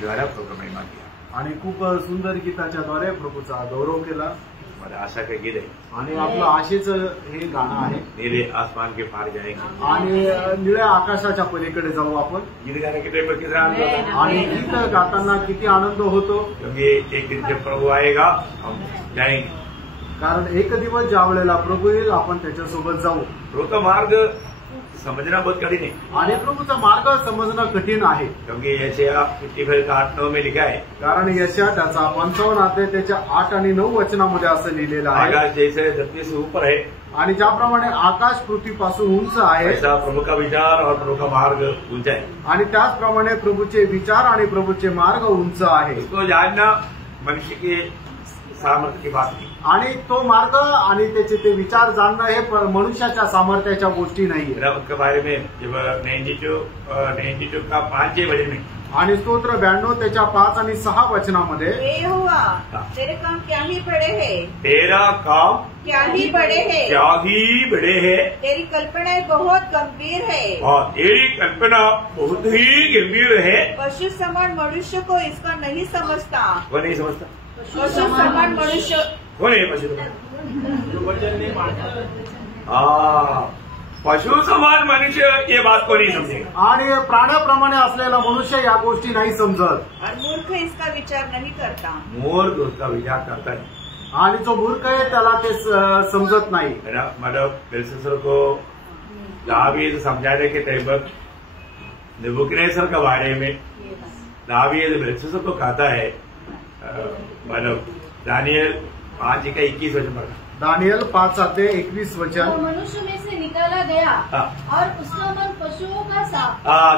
द्वारा प्रभु का महिमा किया आणि खूप सुंदर गीताच्या द्वारे प्रभूचा गौरव केला। हमारे आशा का गीत है आणि आपलं आशेचं हे गाणं आहे, नीले आसमान के पार जाएंगे, आणि निळ्या आकाशाच्या पलीकडे जाऊ आपण। गीत गाने के टाइम कितना आनंद होता है, आणि गीत गाताना किती आनंद होतो, क्योंकि एक दिन जब प्रभु आएगा हम जाएंगे, कारण एक दिवस ज्या वेळेला प्रभू येईल आपण त्याच्यासोबत जाऊ। प्रभु का मार्ग समझना बहुत कठिन है, आणि प्रभूचा मार्ग समजणं कठीण आहे, क्योंकि यशायाह 55 का 8-9 में लिखा है, कारण यशा त्याचा 55 अध्याय त्याच्या 8 आणि 9 वचनामध्ये असं लिहिलेलं आहे, आकाश जैसे धरती से ऊपर है आणि ज्याप्रमाणे आकाश पृथ्वीपासून उंच आहे ऐसा प्रभु का विचार और प्रभु का मार्ग ऊंचा है। आणि त्याचप्रमाणे प्रभूचे विचार आणि प्रभूचे मार्ग उंच आहे। इसको जानना मनुष्य के सामर्थ्य की बात नहीं, आणि तो मार्ग आणि त्याचे ते विचार जाणणं हे मनुष्याच्या सामर्थ्याच्या गोष्टी नाही। उसके बारे में जब 92 का 5 वजन में आणि स्तोत्र 92 त्याच्या 5 आणि 6 वचनामध्ये यहोवा तेरे काम क्या ही बड़े हैं, तेरा काम क्या ही बड़े हैं, क्या ही बड़े हैं, तेरी कल्पनाएं बहुत गंभीर है, और तेरी कल्पना बहुत ही गंभीर है। पशु समान मनुष्य को इसका नहीं समझता, वो नहीं समझता, पशु समान मनुष्य वो नहीं पशु पशु समान मनुष्य ये बात को नहीं समझेगा, आणि प्राण्याप्रमाणे असलेला मनुष्य या गोष्टी नाही समजत, और मूर्ख इसका विचार नहीं करता, मूर्ख उसका विचार करता है। आणि जो मूर्ख आहे त्याला ते समजत नाही। मतलब बेलशस्सर को दावीद समझाने के टाइम पर नबूकदनेस्सर के बारे में दावीद बेलशस्सर को कहता है, मतलब दानियल 5:21 वचन पर, दानियल 5:21 वो वचन, मनुष्य में से निकाला गया हाँ। और उसका मन पशुओं का सा,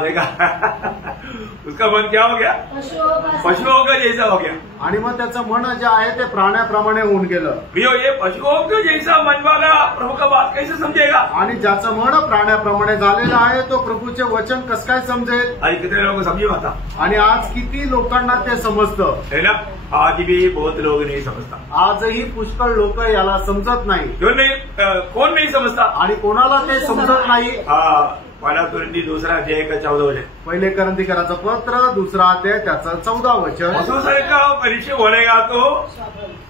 देखा उसका मन क्या हो गया, पशुओं का जैसा हो गया, आणि मग त्याचं मन जे आहे ते प्राण्याप्रमाणे होऊन गेलं। भैया ये पशुओं का जैसा मन वाला प्रभु का बात कैसे समझेगा, आणि ज्याचं मन प्राण्याप्रमाणे झालेलं आहे तो प्रभूचे वचन कसं काय समजेल। आज कितने लोगों को समझी आता, आणि आज किती लोकांना ते समजतं, है ना, आज भी बहुत लोग नहीं समझता, आजही पुष्कळ लोक याला समजत नाही। क्यों नहीं, कौन नहीं समझता, आणि कोणाला ते समजत नाही। पहिला कोरिंथी 2 अध्याय का 14 वचन, पहिले करंथीकराचं पत्र 2 अध्याय त्याचं 14 वचन, पशुसारखा मनुष्य बोलेगा तो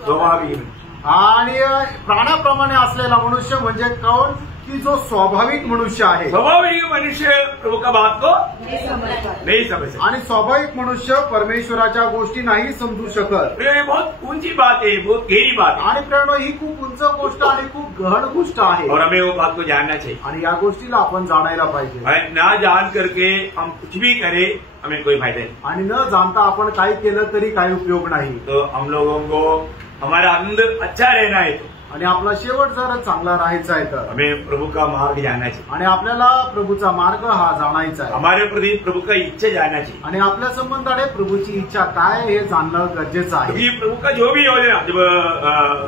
स्वाभाविक, आणि प्राण्याप्रमाणे असलेला मनुष्य म्हणजे कोण, की जो स्वाभाविक मनुष्य आहे। स्वाभाविक मनुष्य प्रभु का बात को नहीं समझ सकता, आणि स्वाभाविक मनुष्य परमेश्वराच्या गोष्टी नाही समजू शकत। ये बहुत ऊंची बात है, बहुत गहरी बात है, आणि प्रेरणा ही खूप उंच गोष्ट आणि खूप गहन गोष्ट आहे, और हमें वो बात को जानना चाहिए। आणि या गोष्टीला आपण जाणायला पाहिजे। ना जान करके हम कुछ भी करें हमें कोई फायदा नहीं, आणि न जाणता आपण काही केलं तरी काही उपयोग नाही। तो हम लोगों को हमारा अंदर अच्छा रहना है, तो आणि आपला शेवट जर चांगला राहायचा आहे तर हमें प्रभु का मार्ग जानना चाहिए, आणि आपल्याला प्रभूचा मार्ग हा जाणायचा आहे, हमारे प्रति प्रभु का इच्छा जानना चाहिए, आणि आपल्या संबंधाने प्रभूची इच्छा काय हे जाणणं गरजेचं आहे। क्योंकि प्रभु का जो भी योजना, जब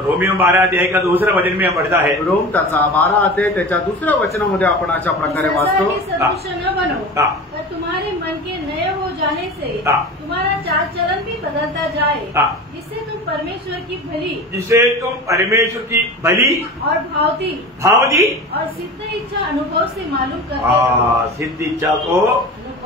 रोमियो 12 अध्याय का 2 वचन में पढ़ता है, रोम त्याचा 12 अध्याय त्याच्या 2 वचनामध्ये आपण अशा प्रकारे वाचतो, सदृश न बनो, हाँ। पर तुम्हारे मन के नए हो जाने से हाँ। तुम्हारा चाल चलन भी बदलता जाए, हाँ। जिससे तुम परमेश्वर की भली और भावदी और सिद्ध इच्छा अनुभव से मालूम करते सिद्ध इच्छा को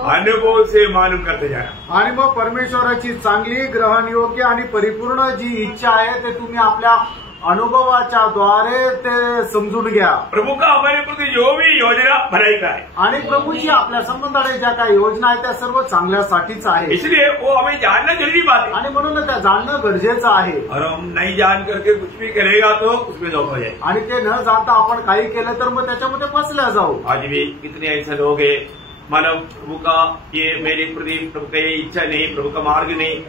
अनुभव से मालूम करते जाना, आणि मग परमेश्वराची चांगली, ग्रहण योग्य आणि परिपूर्ण जी इच्छा आहे ते तुम्ही आपल्या अनुभवाच्या द्वारे ते समजून घ्या। प्रभु का हमारे प्रति जो भी योजना भलाई का है, आणि प्रभूची आपल्या संबंधाने ज्या काही योजना आहेत त्या सर्व चांगल्यासाठीच आहे, इसलिए वो हमें जानना जरूरी बात है, आणि म्हणून त्या जाणणं गरजेचं आहे। और हम नहीं जान करके कुछ भी करेगा तो उसमें धोखा हो जाए, आणि ते न जाणता आपण काही केलं तर मग त्याच्यामध्ये फसल्या जाऊ। आज भी कितने ऐसे लोग हैं, मानव प्रभु का ये मेरे प्रति प्रभु का ये इच्छा नहीं, प्रभु का मार्ग नहीं,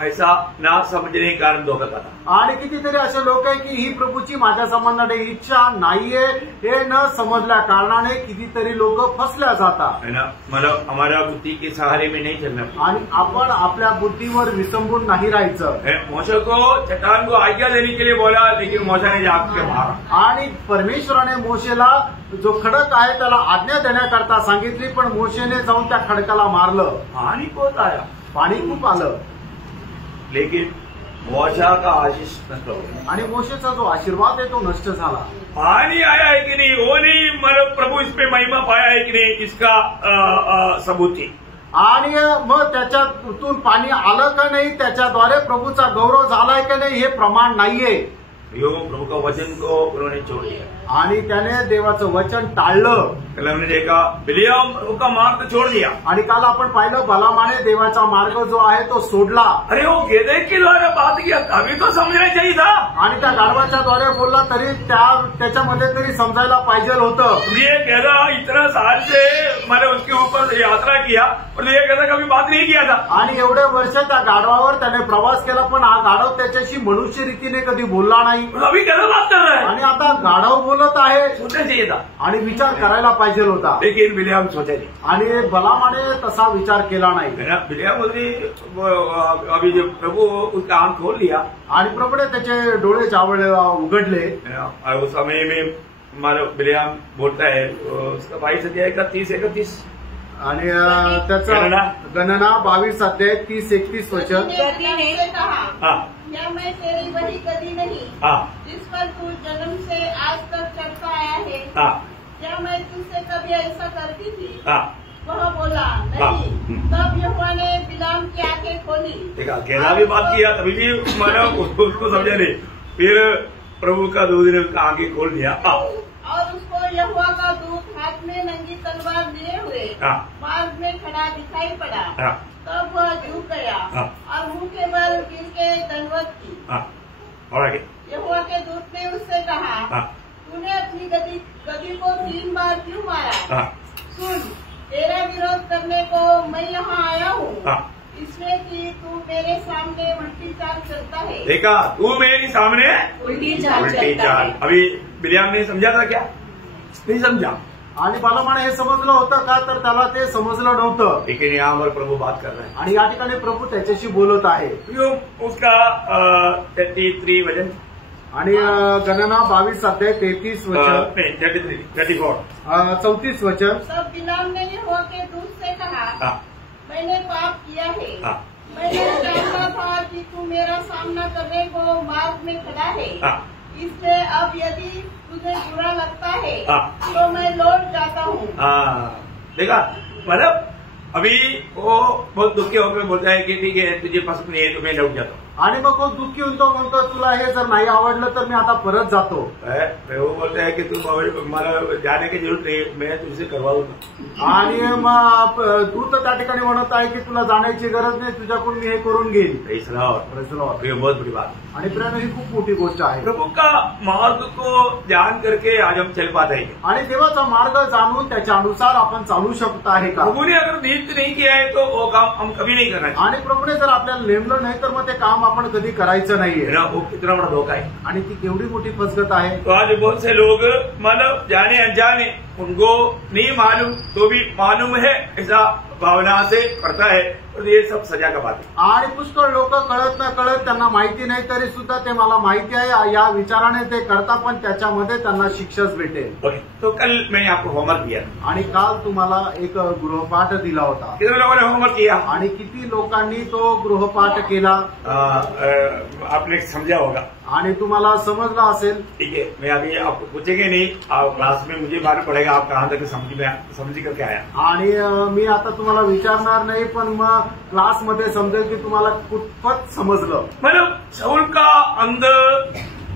ऐसा ना समझने के कारण धोखा खाता। आणि कितीतरी असे लोक आहे की ही प्रभूची माझ्या संबंधाने इच्छा नाहीये हे न समजल्या कारणाने कितीतरी लोक फसल्या जातात, है ना, मतलब हमारा बुद्धि के सहारे में नहीं चलना, आणि आपण आपल्या बुद्धीवर विसंबून नाही राहायचं। मूसा को चट्टान को आज्ञा देने के लिए बोला, लेकिन मूसा ने जाके मारा, आणि परमेश्वराने मोशेला जो खडक आहे त्याला आज्ञा देण्याकरता सांगितली, पण मोशेने जाऊन त्या खडकाला मारलं, पानी बहुत आया, पाणी खूप आलं, लेकिन मूसा का आशीष नष्ट हो गया, आणि मोशेचा जो आशीर्वाद आहे तो नष्ट झाला। पानी आया है कि नहीं वो नहीं, मतलब प्रभु इस पे महिमा पाया है कि नहीं, इसका सबूत थी। आणि मग त्याच्यातून पाणी आलं का नाही, त्याच्याद्वारे प्रभूचा गौरव झालाय का नाही, हे प्रमाण नाहीये. प्रभु का वचन को उन्होंने छोड़ दिया आणि त्याने देवाचं वचन टाळलं. कल हमने देखा बिलियम प्रभु का मार्ग छोड़ दिया. आणि काल आपण पाहिलं बलामाने देवाचा मार्ग जो आहे तो सोडला. अरे वो गेदे के द्वारा बात किया तभी तो समझना चाहिए था. आणि त्या गाढवाच्या द्वारे बोलला तरी त्याच्यामध्ये तरी समजायला पाहिजे होतं. ये गेदा इतना साल से मैंने उसके ऊपर यात्रा किया और ये गेदा कभी बात नहीं किया था. आणि एवढे वर्ष त्या गाढवावर त्याने प्रवास केला, पण हा गाढव त्याच्याशी मनुष्य रीतीने कधी बोलला नाही. अभी गेदा बात कर रहा है आणि आता गाढव बोलत आहे. सोचना चाहिए था आणि विचार करायला पाहिजे होता. लेकिन बिलियम सोचा नहीं. आणि बलामाने तसा विचार केला नाही. बिलियम अभी जब प्रभु उसका आंख खोल लिया आणि प्रभूने त्याचे डोळे ज्यावेळे उघडले, उस समय में हमारा बिलियम बोलता है उसका 22 अध्याय का 30-31 आणि त्याचा गणना 22 अध्याय 30-31 वचन. गतीने कहा, हाँ क्या मैं तेरी वही गति नहीं हाँ जिस पर तू जन्म से आज तक चढ़ता आया है? हाँ क्या मैं तुझसे कभी ऐसा करती थी? हाँ. वह बोला नहीं. तब यहोवा ने बिलाम की आंखें खोली. देखा कहना भी बात किया तभी भी माना उसको समझा नहीं. फिर प्रभु का दूध ने उसका आंखें खोल दिया. और उसको यहोवा का दूत हाथ में नंगी तलवार लिए हुए मार्ग में खड़ा दिखाई पड़ा. तब वह झुक गया और मुंह के बल गिर के दंडवत की. और आगे यहोवा के दूत ने उससे कहा, तूने अपनी गति को 3 बार क्यों मारा? सुन, तेरा विरोध करने को मैं यहाँ आया हूँ, इसलिए कि तू मेरे सामने उल्टी चाल चलता है. देखा, तू मेरे सामने उल्टी चाल. अभी बिलियम ने समझा था क्या? नहीं समझा. आणि बलामाने हे समजलं होतं का? तर त्याला ते समजलं नव्हतं. लेकिन यहाँ पर प्रभु बात कर रहे हैं आणि या ठिकाणी प्रभू त्याच्याशी बोलत आहे. उसका 33 वचन आणि गणना 22 अध्याय 33 वचन. 34 वचन. तब बिलाम ने यहोवा के दूत से कहा, मैंने पाप किया है. मैंने जानता था कि तू मेरा सामना करने को मार्ग में खड़ा है. इसलिए अब यदि तुझे बुरा लगता है तो मैं लौट जाता हूँ. देखा, मतलब अभी वो बहुत दुखी होकर बोलता है कि ठीक है तुझे पसंद नहीं है तो मैं लौट जाता हूँ. आणि मग तो दुःखी होऊन तो म्हणतो तुला हे जर नाही आवडलं तर मी आता परत जातो. वो बोलता है कि तुम मला जाने की जरूरत नहीं, मैं तुझसे करवा दूंगा. आणि मग दूत त्या ठिकाणी म्हणत आहे की तुला जाण्याची गरज नाही, तुझ्याकडून मी हे करून घेईन. बहुत बड़ी बात. आणि प्रेरणा ही खूप मोठी गोष्ट आहे. प्रभु का मार्ग को जान करके आज हम चल पाते हैं. आणि देवाचा मार्ग जाणून त्याच्या अनुसार आपण चालू शकतो आहे का? प्रभु ने अगर नियुक्त नहीं किया है तो वो काम हम कभी नहीं करना. आणि प्रभूने जर आपल्याला नेमलं नाही तर मग ते काम आपण कधी करायचं नाहीये. वो कितना बड़ा धोखा है आणि ती केवढी मोठी फसगत आहे. तो आज बहुत से लोग मतलब जाने अनजाने उनको नहीं मालूम तो भी मालूम है ऐसा भावना से करता है, और ये सब सजा का बात है. आणि पुष्कळ लोक कळत न कळत त्यांना माहिती नाही तरी सुद्धा ते मला माहिती आहे या विचाराने ते करतात, पण त्याच्यामध्ये त्यांना शिक्षाच भेटेल. ओके, तो कल मैंने आपको होमवर्क दिया आणि काल तुम्हाला एक गृहपाठ दिला होता. कितने लोगों ने होमवर्क किया? आणि किती लोकांनी तो गृहपाठ केला आपने समझा होगा आणि तुम्हाला समजला असेल. ठीक है, मैं अभी आपको पूछेंगे नहीं, आप क्लास में मुझे मालूम पड़ेगा आप कहाँ तक समझ करके आया. आणि मी आता तुम्हाला विचारणार नाही, पण मग क्लासमध्ये समजेल की तुम्हाला कुठपत समजलं. मतलब शाऊल का अंत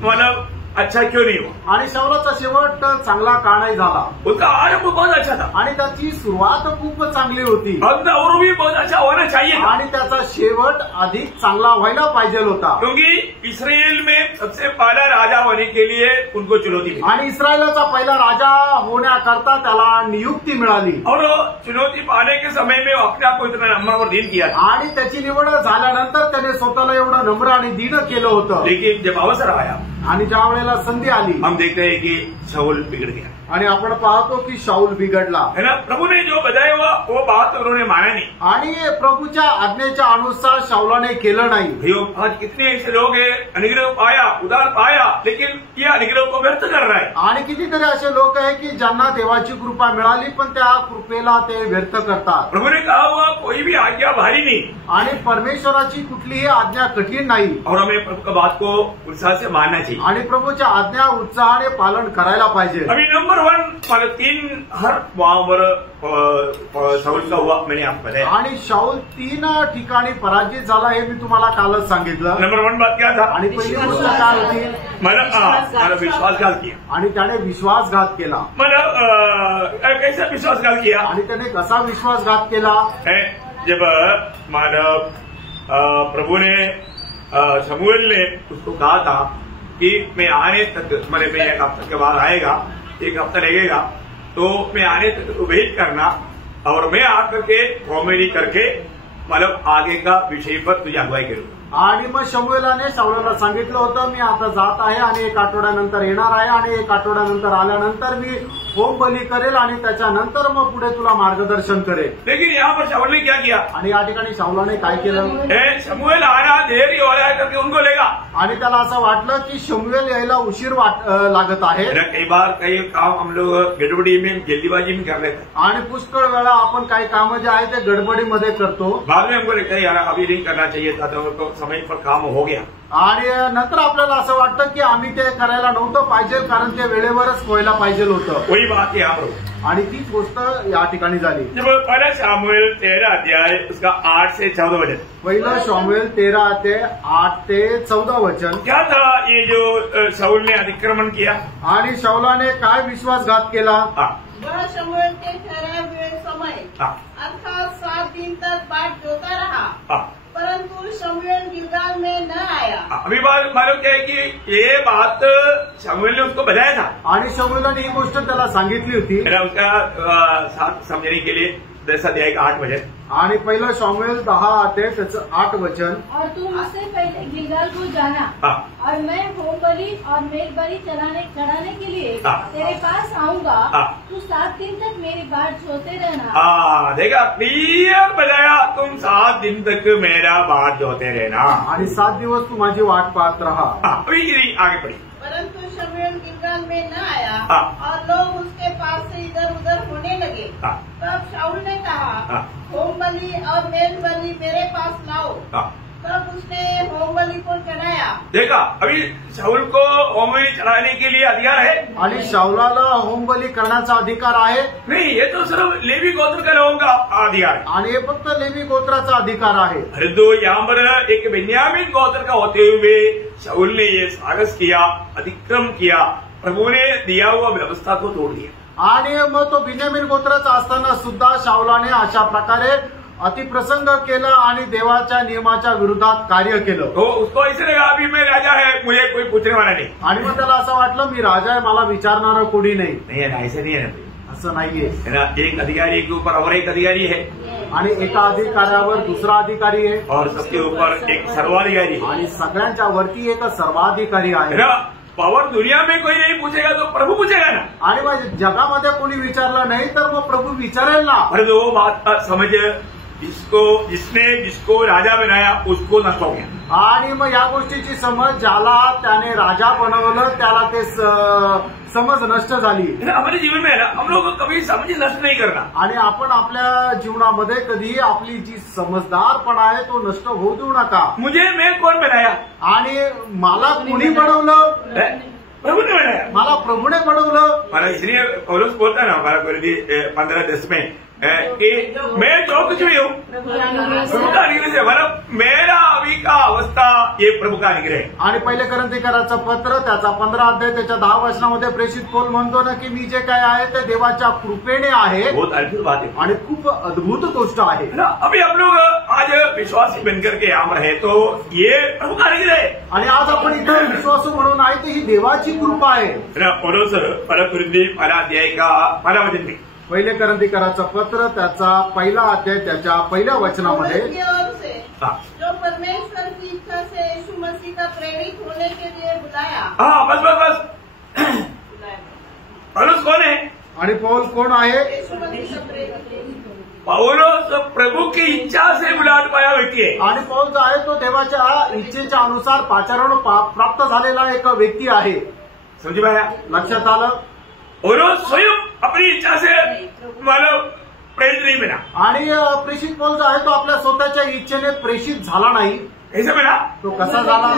मतलब अच्छा क्यों नहीं हुआ? आणि शाऊलाचा शेवट चांगला का नाही झाला? उसका आरंभ बहुत अच्छा था आणि त्याची सुरुवात खूप चांगली होती. अंत और भी बहुत अच्छा होना चाहिए था. आणि त्याचा शेवट अधिक चांगला व्हायला पाहिजे होता. क्योंकि इस्राएल में सबसे पहला राजा होने के लिए उनको चुनौती मिली. आणि इस्रायलाचा पहिला राजा होण्याकरता त्याला नियुक्ती मिळाली. और चुनौती पाने के समय में अपने आप को इतना नम्र और दीन किया. आणि त्याची निवड झाल्यानंतर त्याने स्वतःला एवढं नम्र आणि दीन केलं होतं. लेकिन जब अवसर आया आणि ज्या वेळेला संधी आली हम देखते हैं कि शाऊल बिगड़ गया. आणि आपण पाहतो की शाऊल बिघडला. है ना, प्रभु ने जो बताया हुआ वो बात उन्होंने माना नहीं. आणि प्रभूच्या आज्ञेच्या अनुसार शाऊलाने केलं नाही. भैया आज कितने ऐसे लोग हैं अनुग्रह पाया उदार पाया लेकिन ये अनुग्रह को व्यर्थ कर रहा है. आणि कितीतरी असे लोक आहे की ज्यांना देवाची कृपा मिळाली पण त्या कृपेला ते व्यर्थ करतात. प्रभु ने कहा हुआ कोई भी आज्ञा भारी नहीं. आणि परमेश्वराची कुठलीही आज्ञा कठीण नाही. और हमें प्रभु का बात को उत्साह से मानना चाहिए. आणि प्रभूच्या आज्ञा उत्साहाने पालन करायला पाहिजे. अभी नंबर 1 मतलब 3 हर वहां पर शाऊल का हुआ मैंने आपको बताया। आणि शाऊल 3 ठिकाणी पराजित झाला हे मी तुम्हाला कालच सांगितलं। नंबर 1 बात क्या था? आणि पहिली गोष्ट काय होती? मतलब विश्वासघात किया आणि त्याने विश्वासघात केला। मतलब कैसा विश्वासघात किया? आणि त्याने कसा विश्वासघात केला? जब मानव प्रभु ने शमूएल ने उसको कहा था कि मैं आने तक मतलब मैं 1 हफ्ते के बाद आएगा, 1 हफ्ता लगेगा, तो मैं आने तक तो वेट करना और मैं आकर के कॉमेडी करके मतलब आगे का विषय पर तुझी अगुवाई करूंगा। आणि मग शमूएलाने शाऊलाला सांगितलं होतं मी आता जात आहे आणि 1 आठवड्यानंतर येणार आहे आणि 1 आठवड्यानंतर आल्यानंतर मी होम बली करेल आणि त्याच्यानंतर मग पुढे तुला मार्गदर्शन करेल। लेकिन यहाँ पर शाऊल ने क्या किया? आणि या ठिकाणी शाऊलाने काय केलं? शमूएल आना देरी हो रहा है करके उनको लेगा। आणि त्याला असं वाटलं की शमूएल यायला उशीर लागत आहे। कई बार कई काम हम लोग गड़बड़ी में जल्दीबाजी में कर रहे थे आणि पुष्कळ वेळा आपण काही कामं जे आहे ते गडबडीमध्ये करतो। बाद में हमको लगता है यार अभी नहीं करना चाहिए था, तो समय पर काम हो गया। आणि नंतर आपल्याला असं वाटतं की आम्ही ते करायला नव्हतं पाहिजे कारण ते वेळेवरच व्हायला पाहिजे होतं। वही बात यहाँ पर आणि तीच गोष्ट या ठिकाणी झाली। जब पहला शमूएल 13 अध्याय उसका 8 से 14 वचन। पहिलं शमूएल 13 ते 8 ते 14 वचन। क्या था ये जो शाऊल ने अतिक्रमण किया? आणि शाऊलाने काय विश्वासघात केला? वह शमूएल के ठहराए हुए समय अर्थात 7 दिन तक बाट जोता रहा, परंतु शमूएल गिलगाल में न आया। अभी बात मालूम क्या है कि ये बात शमूएल ने उसको बताया था आणि शमूएलाने ही गोष्ट त्याला सांगितली होती। उसका साथ समझने के लिए 10 अध्याय का 8 वचन। आणि पहिलं शमूएल 10 ते त्याचं 8 वचन। और तू मुझसे पहले गिलगाल को जाना और मैं होम बलि और मेल बलि चढ़ाने के लिए तेरे पास आऊंगा। तू 7 दिन तक मेरी बाट जोते रहना। देखा क्लियर बताया, तुम 7 दिन तक मेरा बाट जोते रहना आणि 7 दिवस तू माझी वाट पाहत रहा। अभी आगे पढ़ी। परंतु शमूएल गिलगाल में न आया और लोग उसके पास से इधर उधर होने लगे। तब शाऊल ने कहा होम बलि और मेल बलि मेरे पास लाओ। तब उसने होम बलि को चढ़ाया। देखा अभी शाऊल को होम बलि चढ़ाने के लिए अधिकार है आणि शाऊलाला होम बलि करण्याचा अधिकार आहे? नहीं, ये तो सिर्फ लेवी गोत्र के लोगों का अधिकार है आणि हे फक्त लेवी गोत्राचा अधिकार आहे। परंतु यहाँ पर एक बेन्यामीन गोत्र का होते हुए शाऊल ने ये साहस किया, अतिक्रम किया, प्रभु ने दिया हुआ व्यवस्था को तोड़ दिया। आणि मग तो बेन्यामीन गोत्राचा असताना सुद्धा शाऊलाने अशा प्रकारे अतिप्रसंग केलं आणि देवाच्या नियमाच्या विरोधात कार्य केलं। तो उसको ऐसे लगा अभी मैं राजा है, मुझे कोई पूछने वाला नहीं। आणि मग त्याला असं वाटलं मी राजा आहे, मला विचारणारं कोणी नाही। नहीं है, ऐसे नहीं है ना, असं नाहीये ना। एक अधिकारी के ऊपर और एक अधिकारी है आणि एका अधिकाऱ्यावर दुसरा अधिकारी आहे और सबके ऊपर एक सर्वाधिकारी है आणि सगळ्यांच्या वरती एक सर्वाधिकारी आहे ना। पावर दुनिया में कोई नहीं पूछेगा तो प्रभु पूछेगा ना। आणि मग जगामध्ये कोणी विचारलं नाही तर मग प्रभु विचारेल ना। अरे वो बात समझ, जिसको राजा बनाया उसको नष्ट हो गया। आणि मग या गोष्टीची समज ज्याला त्याने राजा बनवलं त्याला ते समज नष्ट झाली। हमारे जीवन में है ना, हम लोग कभी समझ नष्ट नहीं करना। आणि आपण आपल्या जीवनामध्ये कधी आपली जी समजदारपणा आहे तो नष्ट होऊ देऊ नका। मुझे मैं कौन बनाया? आणि मला कोणी बनवलं? प्रभु ने बनाया। मला प्रभुने बनवलं। मला इसलिए पौलुस बोलता ना हमारा 15:10 में कि मैं जो कुछ भी हूँ प्रभु का अनुग्रह से, मतलब मेरा अभी का अवस्था ये प्रभु का अनुग्रह है। आणि पहिले कोरिन्थीकराचं पत्र त्याचा 15 अध्याय त्याच्या 10 वचनामध्ये प्रेषित पौल म्हणतो ना की मी जे काय आहे ते देवाच्या कृपेने आहे। बहुत अद्भुत बात है आणि खूप अद्भुत गोष्ट आहे ना। अभी हम लोग आज विश्वासी बनकर के यहाँ रहे तो ये प्रभु का अनुग्रह है। आणि आज आपण इथं विश्वासू म्हणून आहे तर ही देवाची कृपा आहे ना। पौलुस 1 कुरिन्थी 1 अध्याय का 1 वचन में पहिले कोरिन्थीकराचं पत्र त्याचा 1 अध्याय त्याच्या 1 वचनामध्ये जो परमेश्वर की इच्छा से यीशु मसीह का प्रेरित होने के लिए बुलाया। बस पौलुस कौन है? आणि पौल कोण आहे? यीशु मसीह का प्रेरित। पौलुस प्रभु की इच्छा से बुलाट पाया व्यक्ती आहे। आणि पौल जो आहे तो देवाच्या इच्छेच्या अनुसार पाचारण प्राप्त झालेला एक व्यक्ती आहे। समझ में आया? लक्षात आलं? पौलुस स्वयं अपनी इच्छा से मतलब प्रेरित नहीं बना। आणि प्रेषित पौल जो आहे तो आपल्या स्वतःच्या इच्छेने प्रेषित झाला नाही। कैसे बना? तो कसा झाला?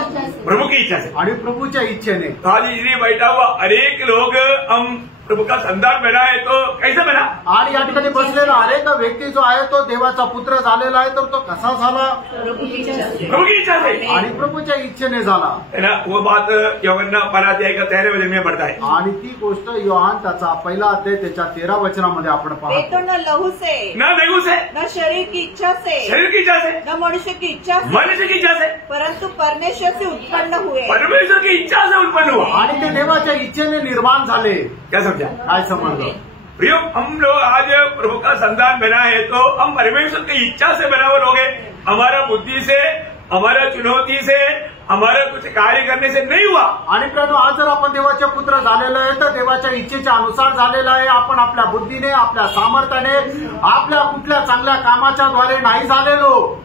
प्रभु की इच्छा से आणि प्रभूच्या इच्छेने। आज इसलिए बैठा हुआ अनेक लोग हम प्रभु का संतान बना है तो कैसे बना? आणि या ठिकाणी बसलेला हरेक व्यक्ती जो आहे तो देवाचा पुत्र झालेला आहे, तर तो कसा झाला? प्रभु की इच्छा से। आणि प्रभूच्या इच्छेने झाला है ना? वो बात यूहन्ना 12 अध्याय का 13 वचन में पढ़ता है। आणि ती गोष्ट योहान त्याचा पहिला अध्याय त्याच्या 13 वचनामध्ये आपण वे तो पाहतो। न लहू से, न देहू से, न शरीर की इच्छा से, शरीर की इच्छा से, न मनुष्य की इच्छा से, मनुष्य की इच्छा से, परंतु परमेश्वर से उत्पन्न हुए। परमेश्वर की इच्छा से उत्पन्न हुआ। आणि ते देवाच्या इच्छेने निर्माण झाले। क्या समझा? काय समजलं? प्रियो, हम लोग आज प्रभु का संतान बना है तो हम परमेश्वर की इच्छा से बना हुए लोग हैं। हमारा बुद्धि से, हमारा चुनौती से, हमारा कुछ कार्य करने से नहीं हुआ। आणि प्रियानो, आज जर आपण देवाचे पुत्र झालेलं आहे तर देवाच्या इच्छेच्या अनुसार झालेलं आहे। आपण आपल्या बुद्धीने, आपल्या सामर्थ्याने, आपल्या कुठल्या चांगल्या कामाच्या द्वारे नाही झालेलो।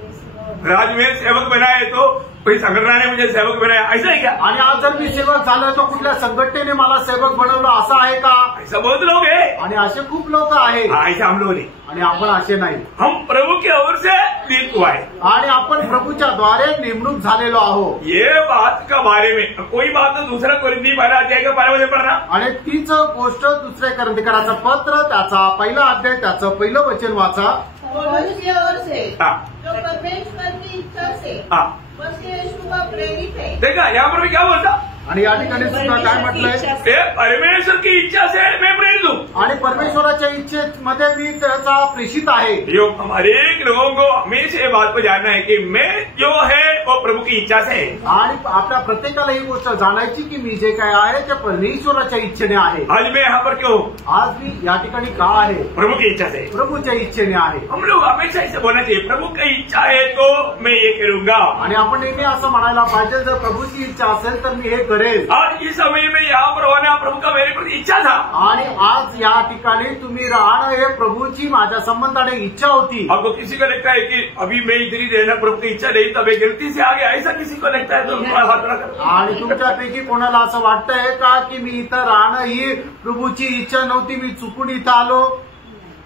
राज में सेवक बना है तो कोई संगठना ने मुझे सेवक बनाया, ऐसा है क्या? आणि आज जर मी सेवक झालो तो कुठल्या संघटनेने मला सेवक बनवलं असं आहे का? ऐसा बहुत लोग हैं। आणि असे खूप लोक आहेत ऐसा हम लोग नहीं, आणि आपण असे नाही। हम प्रभु की ओर से नियुक्त हुआ है। आणि आपण प्रभूच्या द्वारे नेमणूक झालेलो आहोत। ये बात का बारे में कोई बात तो दूसरा कोरिन्थी 12 अध्याय का 12 वचन पढ़ना। आणि तीच गोष्ट दुसऱ्या कोरिन्थीकराचं पत्र त्याचा पहिला अध्याय त्याचं पहिलं वचन वाचा। मनुष्य ओर से हाँ। जो परमेश्वर की इच्छा से हाँ, मसीह यीशु का प्रेरित है। देखा यहाँ पर मैं क्या बोलता? आणि या ठिकाणी सुद्धा काय म्हटलंय? ये परमेश्वर की इच्छा से मैं प्रेरित हूँ। आणि परमेश्वराच्या इच्छेमध्ये मी त्याचा प्रेषित आहे। यो, हमारे लोगों को हमेशा ये बात को जानना है कि मैं जो है वो प्रभु की इच्छा से है। आणि आपल्या प्रत्येकाला ही गोष्ट जाणायची की मी जे काय आहे ते परमेश्वराच्या इच्छेने आहे। आज मैं यहाँ पर क्यों हूँ? आज मी या ठिकाणी का आहे? प्रभु की इच्छा से। प्रभूच्या इच्छेने आहे। हम लोग हमेशा ऐसे बोलना चाहिए, प्रभु की इच्छा है तो मैं ये करूंगा। आणि आपण नेहमी असं म्हणायला पाहिजे, जर प्रभूची इच्छा असेल तर मी हे करेल। आज इस समय में यहाँ पर होना प्रभु का मेरे प्रति इच्छा था। आणि आज या ठिकाणी तुम्ही राहणं हे प्रभूची माझ्या संबंधाने इच्छा होती। आपको किसी को लगता है कि अभी मैं इधर ही रहना प्रभु की इच्छा नहीं, तब एक गलती से आ गया, ऐसा किसी को लगता है तो हाथ खड़ा करो। आणि तुमच्यापैकी कोणाला असं वाटतंय का की मी इथं राहणं ही प्रभूची इच्छा नव्हती, मी चुकून इथं आलो,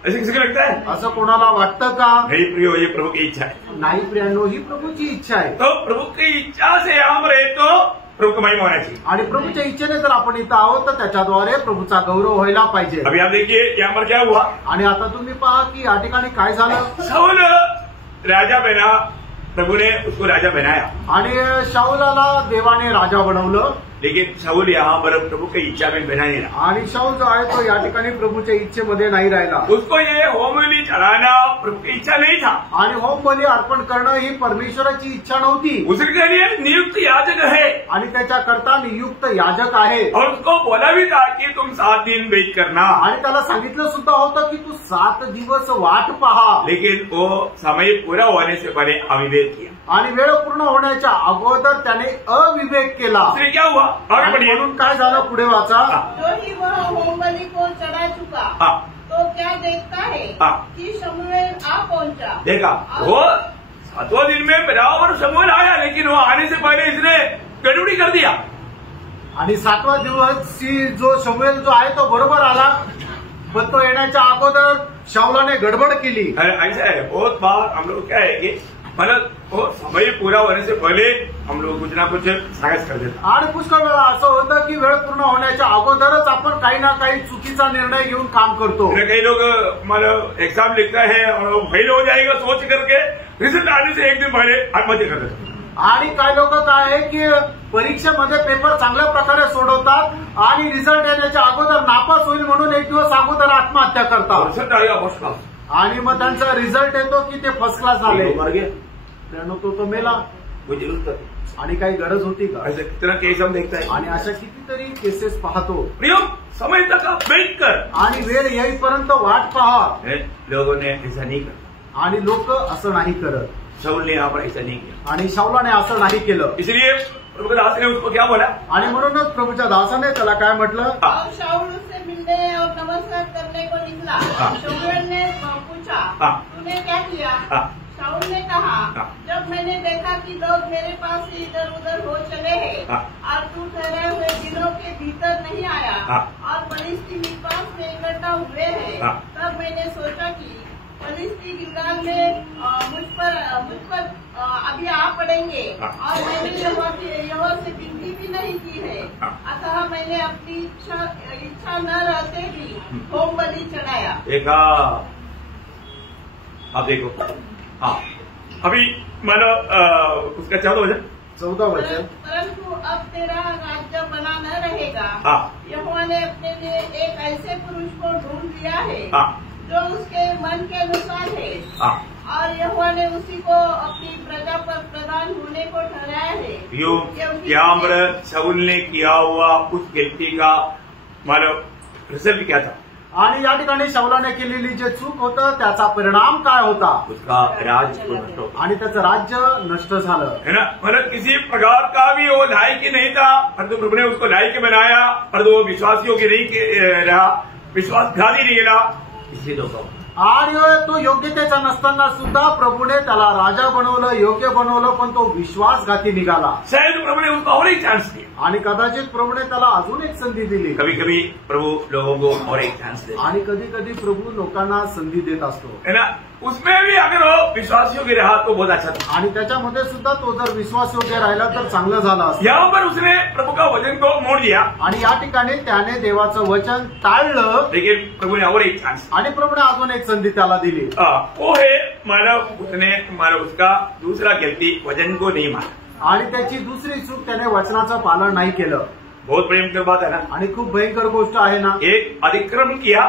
ऐसे किसी को लगता है? असं कोणाला वाटतं का? नहीं प्रियो, ये प्रभु की इच्छा है। नाही प्रियांनो, ही प्रभूची इच्छा आहे। तो प्रभु की इच्छा से हम रहे तो प्रभु को महिमा होना चाहिए। आणि प्रभूच्या इच्छेने जर आपण इथं आहोत तर त्याच्याद्वारे प्रभूचा गौरव व्हायला पाहिजे। अभी आप देखिए यहाँ पर क्या हुआ। आणि आता तुम्ही पहा की या ठिकाणी काय झालं। शाऊल राजा बना, प्रभु ने उसको राजा बनाया, आणि शाऊलाला देवाने राजा बनवलं। लेकिन शाऊल यहाँ पर प्रभु की इच्छा में बना नहीं रहा। आणि शाऊल जो आहे तो या ठिकाणी प्रभूच्या इच्छेमध्ये नाही राहिला। उसको ये होम बलि चढ़ाना प्रभु की इच्छा नहीं था। आणि होम बली अर्पण करणं ही परमेश्वराची इच्छा नव्हती। उसके लिए नियुक्त याजक है आणि त्याच्याकरता नियुक्त याजक आहे। और उसको बोला भी था कि तुम 7 दिन वेट करना। आणि त्याला सांगितलं सुद्धा होतं की तू 7 दिवस वाट पहा। लेकिन वो समय पूरा होने से पहले अविवेक किया। आणि वेळ पूर्ण होण्याच्या अगोदर त्याने अविवेक केला। इसलिए क्या हुआ? आगे आणि बढ़िए। म्हणून काय झालं पुढे वाचा। जो ही वह होम बलि को चढ़ा चुका हाँ, तो क्या देखता है हाँ। कि शमूएल आ पहुंचा। देखा वो 7वें दिन में बराबर शमूएल आया, लेकिन वो आने से पहले इसने गड़बड़ी कर दिया। आणि 7वा दिवशी जो शमूएल जो आहे तो बरोबर आला, पण तो येण्याच्या अगोदर शाऊलाने गडबड केली। ऐसा है बहुत बार हम लोग क्या है कि मतलब वो समय पूरा होने से पहले हम लोग कुछ ना कुछ साहस कर देते। आणि पुष्कळ वेळा असं होतं की वेळ पूर्ण होण्याच्या अगोदरच आपण काही ना काही चुकीचा निर्णय घेऊन काम करतो। कई लोग मतलब एग्जाम लिखता है और वो फेल हो जाएगा सोच करके रिजल्ट आने से एक दिन पहले आत्महत्या कर देते। आणि काही लोक काय आहे की परीक्षेमध्ये पेपर चांगल्या प्रकारे सोडवतात आणि रिझल्ट येण्याच्या अगोदर नापास होईल म्हणून एक दिवस अगोदर आत्महत्या करतात। रिजल्ट आएगा फर्स्ट क्लास, आणि मग त्यांचा रिझल्ट येतो की ते फर्स्ट क्लास झाले, मर गया, त्यानं तो मेला। कोई जरूरत नहीं। आणि काही गरज होती का? ऐसे कितना केस हम देखता है। आणि अशा कितीतरी केसेस पाहतो। प्रियो, समय तक आप वेट कर। आणि वेळ येईपर्यंत वाट पहा। लोगों ने ऐसा नहीं किया, आणि लोक असं नाही करत। शाऊल ने यहाँ पर ऐसा नहीं किया। आणि शाऊलाने असं नाही केलं। इसलिए प्रभु के दास ने उसको क्या बोला? आणि म्हणूनच प्रभूच्या दासाने त्याला काय म्हटलं। और शाऊल उससे मिलने और नमस्कार करने को निकला। शमूएल ने पूछा, तूने क्या किया? शाऊल ने कहा, जब मैंने देखा कि लोग मेरे पास से इधर उधर हो चले हैं और तू ठहरे हुए दिनों के भीतर नहीं आया और फलिस्ती मिस्पास में इकट्ठा हुए हैं, तब मैंने सोचा कि फलिस्ती गिलगाल में मुझ पर अभी आ पड़ेंगे और मैंने यहोवा से विनती भी नहीं की है, अतः मैंने अपनी इच्छा न रहते भी होम बलि चढ़ाया। देखा, अब देखो, हाँ अभी मानो उसका 14 वचन, परंतु अब तेरा राज्य बना न रहेगा। हाँ। यहोवा ने अपने लिए एक ऐसे पुरुष को ढूंढ लिया है, हाँ। जो उसके मन के अनुसार है, हाँ। और यहोवा ने उसी को अपनी प्रजा पर प्रधान होने को ठहराया है। क्या शाऊल ने किया हुआ उस व्यक्ति का मानो रिजल्ट क्या था? आणि या ठिकाणी शाऊलाने केलेली जे चूक होतं त्याचा परिणाम काय होता? उसका राज्य नष्ट हो, आणि त्याचं राज्य नष्ट झालं, है ना। मतलब किसी प्रकार का भी वो लायक नहीं था, परंतु प्रभु ने उसको लायक बनाया, पर वो विश्वासियों की नहीं रहा, विश्वासघाती नहीं रहा, इसलिए धोखा। आणि तो योग्यतेचा नसताना सुद्धा प्रभूने त्याला राजा बनवलं, योग्य बनवलं, पण तो विश्वासघाती निघाला। शायद प्रभु ने उसको और एक चांस दिया, आणि कदाचित प्रभूने त्याला अजून एक संधी दिली। कभी कभी प्रभु लोगों को और एक चांस देता आणि कधी कधी प्रभू लोकांना संधी देत असतो, है ना। उसमें भी अगर वो विश्वास योग्य रहा तो बहुत अच्छा था। आणि त्याच्यामध्ये सुद्धा तो जर विश्वास योग्य राहिला तर चांगलं झालं असतं। यहाँ पर उसने प्रभु का वचन को मोड़ दिया, आणि या ठिकाणी त्याने देवाचं वचन टाळलं, लेकिन प्रभु ने और एक चांस, आणि प्रभूने अजून एक संधी त्याला दिली। वो है मानव उसने मानव उसका दूसरा गलती वचन को नहीं माना, आणि त्याची दुसरी चूक त्याने वचनाचं पालन नाही केलं। बहुत भयंकर बात है ना। आणि खूप भयंकर गोष्ट आहे ना। एक अतिक्रम किया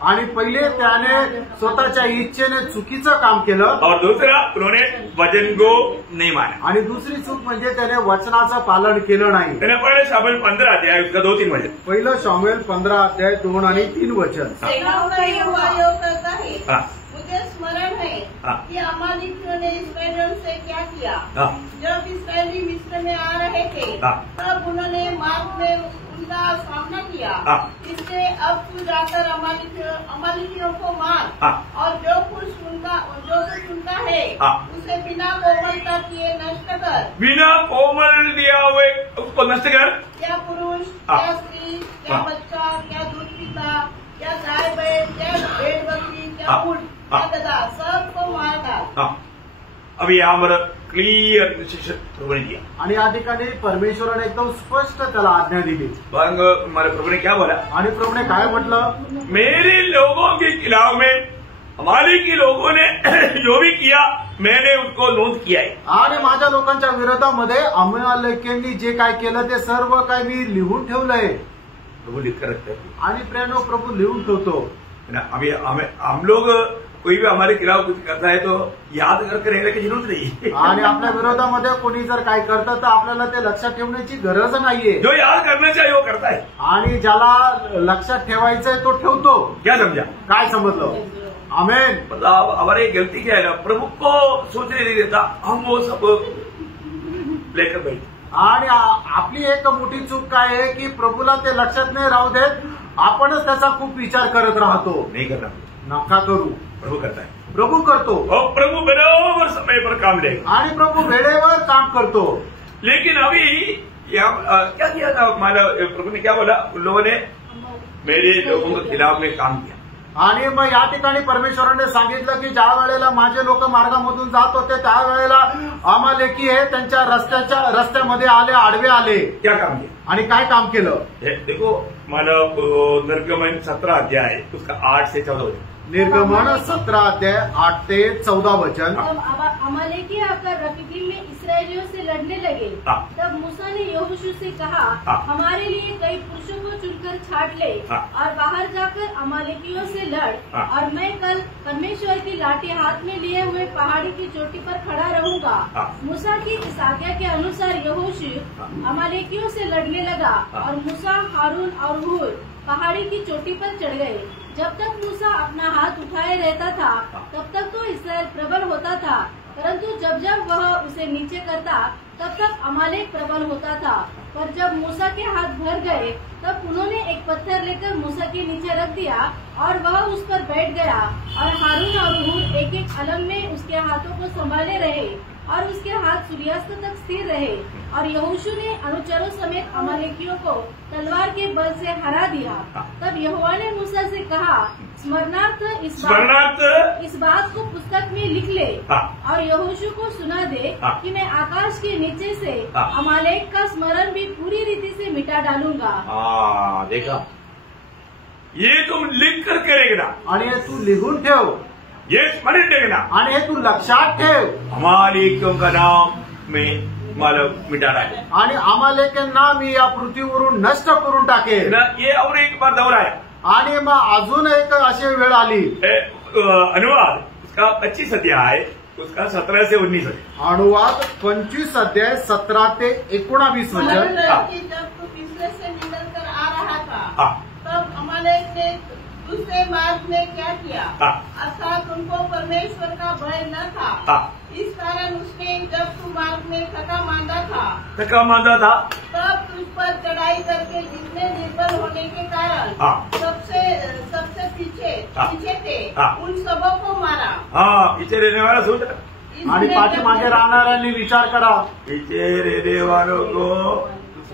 आणि पहिले त्याने स्वतःच्या इच्छेने चुकीचं काम केलं, और दूसरा उन्होंने वचन को नहीं माना। आणि दुसरी चूक म्हणजे त्याने वचनाचं पालन केलं नाही। मैंने पढ़े शामुएल 15 अध्याय उसका 2-3 वचन। पहिलं शामुएल 15 अध्याय 2 आणि 3 वचन। सेनाओं का यहोवा योग करता है, हाँ। मुझे स्मरण है हाँ। कि अमालेकियों ने इस्राएलियों से क्या किया। हाँ। जब इस्राएली मिस्र में आ रहे थे, हाँ। तब उन्होंने मार्ग में उनका सामना किया। हाँ। इसलिए अब तू जाकर अमालेकियों को मार, हाँ। और जो कुछ उनका है, हाँ। उसे बिना कोमलता किए नष्ट कर। बिना कोमल दिया हुए उसको नष्ट कर। क्या पुरुष, हाँ। क्या स्त्री, क्या हाँ। बच्चा, क्या दूध पीता, क्या गाय बैल, क्या भेड़ बकरी, क्या हाँ। ऊँट, क्या गधा, सबको मार डाल। हाँ। अभी यहाँ पर क्लियर डिसीजन प्रभु ने दिया, आणि या ठिकाणी परमेश्वराने एकदम स्पष्ट त्याला आज्ञा दिली। हमारे प्रभु ने क्या बोला? आणि प्रभूने काय म्हटलं? मेरे लोगों के खिलाफ में अमालेकी लोगों ने जो भी किया मैंने उसको नोट किया है। आणि माझ्या लोकांच्या विरोधामध्ये अमालेकींनी जे काय केलं ते सर्व काय मी लिहून ठेवलंय। प्रभु लिख कर रखते हैं, आणि प्रेरणो प्रभू लिहून ठेवतो। है ना। अभी हम लोग कोई भी हमारे खिलाफ कुछ करता है तो याद करके रहने की जरूरत नहीं। आणि आपल्या विरोधामध्ये कोणी जर काय करतं तर आपल्याला ते लक्षात ठेवण्याची गरज नाहीये। जो याद करना चाहिए वो करता है। आणि ज्याला लक्षात ठेवायचंय तो ठेवतो। क्या समझा? काय समजलं? आमेन। मतलब हमारी गलती क्या है ना, प्रभु को सोचने नहीं देता, हम वो सब लेकर बैठे। आणि आपली एक मोठी चूक काय आहे की प्रभूला ते लक्षात नाही राहू देत, आपणच त्याचा खूप विचार करत राहतो। नहीं करना, नका करू, प्रभु करता है। प्रभू करतो, और प्रभु बराबर समय पर काम लेगा। आणि प्रभू वेळेवर काम करतो। लेकिन अभी क्या किया था प्रभु ने? क्या बोला? उन लोगों ने मेरे लोगों के खिलाफ में काम किया। आणि मग या ठिकाणी परमेश्वराने सांगितलं की ज्या वेळेला माझे लोक मार्गामधून जात होते त्यावेळेला अमालेकी हे त्यांच्या रस्त्यामध्ये आले, आडवे आले। क्या काम किया? आणि काय काम केलं? देखो निर्गमन 17 अध्याय उसका 8 से 14 वचन। निर्गमन 17 अध्याय 8 से 14 वचन। तब अमालेकी आकर रफीदीम में इसराइलियों से लड़ने लगे। हाँ। तब मूसा ने यहोशू से कहा, हाँ। हमारे लिए कई पुरुषों को चुनकर छाट ले, हाँ। और बाहर जाकर अमालेकियों से लड़। हाँ। और मैं कल परमेश्वर की लाठी हाथ में लिए हुए पहाड़ी की चोटी पर खड़ा रहूंगा। हाँ। मूसा की इस आज्ञा के अनुसार यहोशू अमालेकियों से लड़ने लगा। हाँ। और मूसा, हारून और हूर पहाड़ी की चोटी पर चढ़ गए। जब तक मूसा अपना हाथ उठाए रहता था तब तक तो इसराइल प्रबल होता था, परंतु जब जब वह उसे नीचे करता तब तक अमालेक प्रबल होता था। पर जब मूसा के हाथ भर गए तब उन्होंने एक पत्थर लेकर मूसा के नीचे रख दिया और वह उस पर बैठ गया। और हारून और हूर एक एक अलम में उसके हाथों को संभाले रहे। और उसके हाथ सूर्यास्त तक स्थिर रहे। और यहोशू ने अनुचरों समेत अमालेकियों को तलवार के बल से हरा दिया। तब यहोवा ने मूसा से कहा, स्मरणार्थ इस बात को पुस्तक में लिख ले और यहोशू को सुना दे कि मैं आकाश के नीचे से अमालेक का स्मरण भी पूरी रीति से मिटा डालूंगा। देखा, ये तुम लिख कर करेगा आणि हे तू लिहून ठेव, ये स्मरण ठेवना आणि हे तू लक्षात ठेव। अमालेकियों का नाम में मला मिटाना है आणि अमालेकांना मी या पृथ्वीवरून नष्ट करून टाकेन। ये और एक बार दोहरा है आणि मग अजून एक अशी वेळ आली। अनुवाद उसका 25 अध्याय उसका 17 से 19 है। अनुवाद 25 अध्याय 17 ते 19 वचन। जब तू पिछले से निकल कर आ रहा था तब अमालेक ने दूसरे मार्ग में क्या किया, अर्थात उनको परमेश्वर का भय न था। इस कारण उसने जब तू मार्ग में थका मांदा था तब तुझ पर चढ़ाई करके जितने निर्बल होने के कारण सबसे पीछे थे उन सबों को मारा। पीछे रहने वाला सोच आणि पाठीमागे राहणाऱ्यांनी विचार करा, पीछे रहने वालों को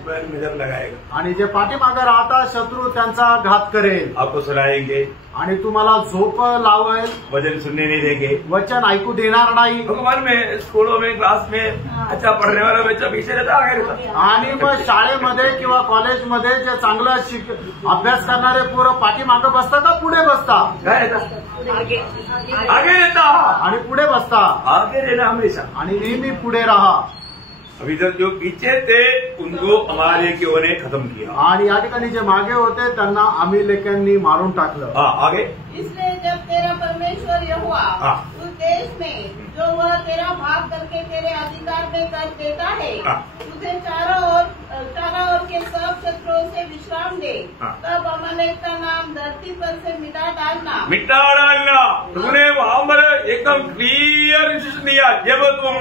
नजर लगाएगा आणि जे पाठीमागे राहतात शत्रू त्यांचा घात करेल, आपको सुनाएंगे आणि तुम्हाला झोप लावेल, वचन सुनने नहीं देंगे, वचन ऐकू देणार नाही। भगवान में स्कूलों में क्लास में अच्छा पढ़ने वाला बच्चा पीछे रहता आगे रहता। आणि मग शाळेमध्ये किंवा कॉलेजमध्ये जे चांगला अभ्यास करणारे पोरं पाठीमागे बसतात का पुढे बसतात? आगे रहता आणि पुढे बसतात। आगे रहना हमेशा, आणि नेहमी पुढे राहा। अभी तक जो पीछे थे उनको अमालेकियों ने खत्म किया आणि या ठिकाणी जे मागे होते त्यांना अमालेक्यांनी मारून टाकलं। आगे इसलिए जब तेरा परमेश्वर यहोवा उस देश में जो वह तेरा भाग करके तेरे अधिकार में कर देता है तुझे चारों ओर के सब शत्रुओं से विश्राम दे, तब अमालेक का नाम धरती पर से मिटा डालना। तुमने वहाँ पर एकदम क्लियर इंस्ट्रक्शन दिया, जब तुम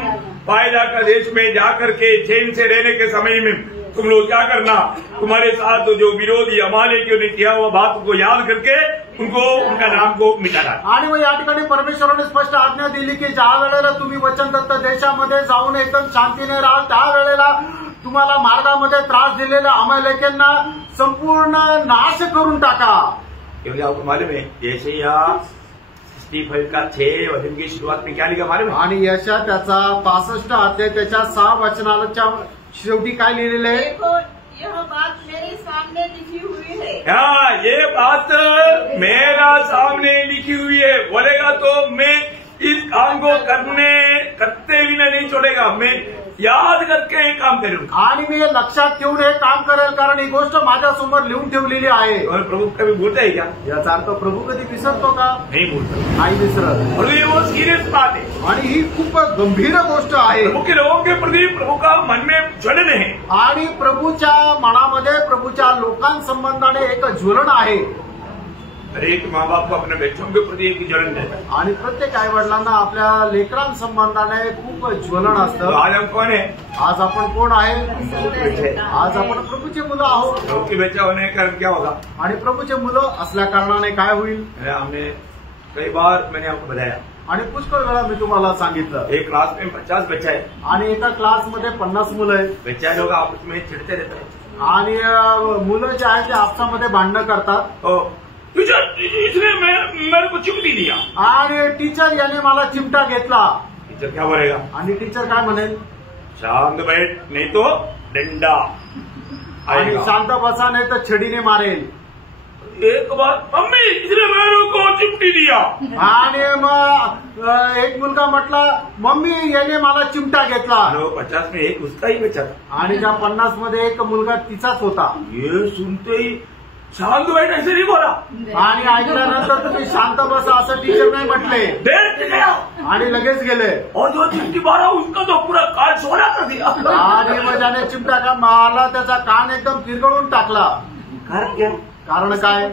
फायदा का देश में जाकर के चैन से रहने के समय में तुम लोग क्या करना, तुम्हारे साथ जो विरोधी अमालेकियों ने किया हुआ बात को याद करके उनको उनका नाम को मिटाना। आणि मग या ठिकाणी परमेश्वराने स्पष्ट आज्ञा दिली की ज्या वेळेला तुम्ही वचनदत्त देशामध्ये जाऊन एकदम शांतीने राहाल त्यावेळेला तुम्हाला मार्गामध्ये त्रास दिलेल्या अमालेक्यांना संपूर्ण नाश करून टाका। क्योंकि आपको मालूम है यशाया 65 का 6 वचन की शुरुआत में क्या लिखा मालूम है? आणि यशा त्याचा 65 अध्याय त्याच्या 6 वचनाच्या शेवटी काय लिहिलेलं आहे? देखो यह बात मेरे सामने लिखी हुई है। ये बात मेरा सामने लिखी हुई है। बोलेगा तो मैं इस काम को करते भी नहीं छोड़ेगा, मैं याद करके हे काम करेन आणि मी लक्षात ठेवून हे काम करेल, कारण ही गोष्ट माझ्यासमोर लिहून ठेवलेली आहे। और प्रभु कभी भूलता है क्या? याचा अर्थ प्रभू कधी विसरतो का? नहीं भूलता, नाही विसरत। और ये वो सीरियस बात है आणि ही खूप गंभीर गोष्ट आहे। प्रभु के लोगों के प्रति प्रभु का मन में ज्वलन है आणि प्रभूच्या मनामध्ये प्रभूच्या लोकांसंबंधाने एक ज्वलन आहे। हर एक माँ बाप को अपने बच्चों के प्रति एक ज्वलन है आणि प्रत्येक आई वडिलांना आपल्या लेकरांसंबंधाने खूप ज्वलन असतं। आज हम कौन है? आज आपण कोण आहे? बच्चे। आज आपण प्रभूचे मुलं आहोत। प्रभु के बच्चा होने का कारण क्या होगा? आणि प्रभूचे मुलं असल्या कारणाने काय होईल? हमने कई बार मैंने आपको बताया, आणि पुष्कळ वेळा मी तुम्हाला सांगितलं, एक क्लास में 50 बच्चा है आणि एका क्लासमध्ये 50 मुलं आहेत। बच्चा लोग आपस में चिढ़ते रहते हैं आणि मुलं जे आहेत ते आपसामध्ये भांडणं करतात। इसने मेरे को चिमटी दिया आणि टीचर याने मला चिमटा घेतला। टीचर क्या बोलेगा? आणि टीचर काय म्हणेल? शांत बैठ नहीं तो डंडा आणि आएगा। शांत बसा नाही तर छडीने मारेल। एक बार मम्मी इसने मेरे को चिमटी दिया आणि मग एक मुलगा म्हटला मम्मी याने मला चिमटा घेतला। 50 में एक उसका ही बच्चा था आणि त्या 50 मध्ये एक मुलगा तिचाच होता। ये सुनते ही शांत बैठ ऐसे नहीं बोला आणि ऐकल्यानंतर तुम्ही शांत बसा असं टीचर नाही म्हटले देर से गया आणि लगेच गेले। और जो चिमटी मारा उसका तो पूरा कान सोना कर दिया आणि मग ज्याने चिमटा का मारला त्याचा कान एकदम पिरगळून टाकला। कारण क्या? कारण काय?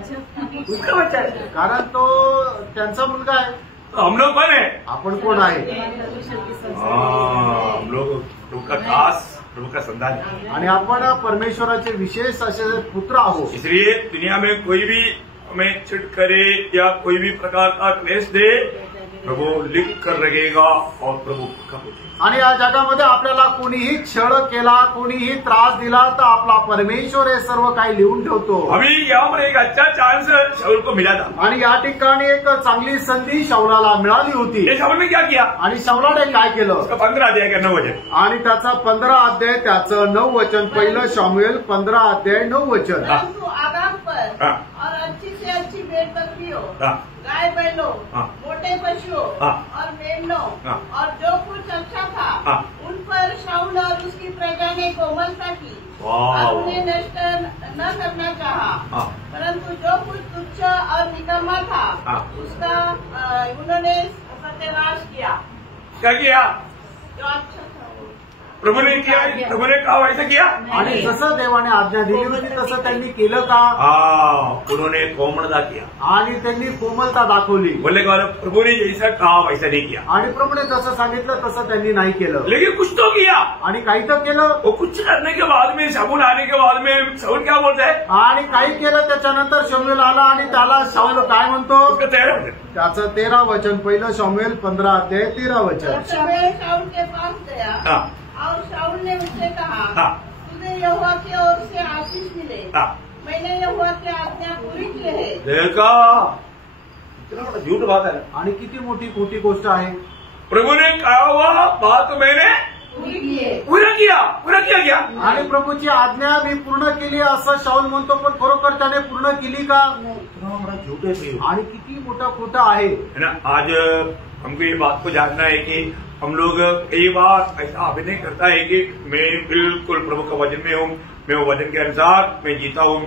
उसका बच्चा है, कारण तो त्यांचा मुलगा आहे। तो हम लोग कौन है? आपण कोण आहे? हम लोग प्रभु का खास, प्रभु का संतान है। आणि आपण परमेश्वराचे विशेष असे पुत्र आहोत। इसलिए दुनिया में कोई भी हमें चिढ़ करे या कोई भी प्रकार का क्लेश दे, प्रभु लिख कर रखेगा और प्रभु पक्का पूछेगा। आणि या जगामध्ये आपल्याला कोणीही छळ केला, कोणीही त्रास दिला तर आपला परमेश्वर हे सर्व काही लिहून ठेवतो। अभी यहाँ पर एक अच्छा चांस शाऊल को मिला था आणि या ठिकाणी एक चांगली संधी शाऊलाला मिळाली होती। ये शाऊल ने क्या किया? आणि शाऊलाने काय केलं? उसका 15 अध्याय का 9 वचन आणि त्याचा 15 अध्याय त्याचं 9 वचन, पहिलं शमूएल 15 अध्याय 9 वचन। परंतु आगाम पर हाँ। और अच्छी से अच्छी भेड़ बकरियों, हाँ। गाय बैलों, हाँ। मोटे पशुओं हाँ। और मेमनों हाँ। और जो कुछ अच्छा था हाँ। उन पर शाऊल और उसकी प्रजा ने कोमलता की वाह। और उन्हें नष्ट न करना चाहा, हाँ। परंतु जो कुछ तुच्छ और निकम्मा था हाँ। उसका उन्होंने सत्यानाश किया। क्या किया? जो अच्छा था वो प्रभु ने किया, प्रभु ने कहा वैसा किया। आणि जसं देवाने आज्ञा दिली होती तसं त्यांनी केलं का? उन्होंने कोमलता किया आणि त्यांनी कोमलता दाखवली। बोलने का मतलब प्रभु ने जैसा कहा वैसा नहीं किया, आणि प्रभूने जसं सांगितलं तसं त्यांनी नाही केलं। लेकिन कुछ तो किया। आणि काही तर केलं। वो कुछ करने के बाद में, शाऊल आने के बाद में शाऊल क्या बोलता है? आणि काही केलं त्याच्यानंतर शमूएल आला आणि त्याला शाऊल काय म्हणतो? उसका 13 वचन, त्याचं 13 वचन, पहिलं शमूएल 15 अध्याय 13 वचन। जब शमूएल शाऊल के पास गया हाँ। और शाऊल ने उससे कहा, हाँ। तुझे यहोवा की ओर से आशीष मिले, हाँ। मैंने यहोवा की आज्ञा पूरी की है। देखा इतना बड़ा झूठ बात है ना। आणि किती मोठी खोटी गोष्ट आहे। प्रभु ने कहा हुआ बात मैंने पूरी की है। पूरा किया क्या? आणि प्रभूची आज्ञा मी पूर्ण केली असं शाऊल म्हणतो, पण खरोखर त्याने पूर्ण केली का? इतना बड़ा झूठ है प्रियो। आणि किती मोठा खोटा आहे है ना। आज हमको ये बात को जानना है कि हम लोग कई बार ऐसा अभिनय करता है कि मैं बिल्कुल प्रभु का वचन में हूँ, मैं वो वचन के अनुसार मैं जीता हूँ,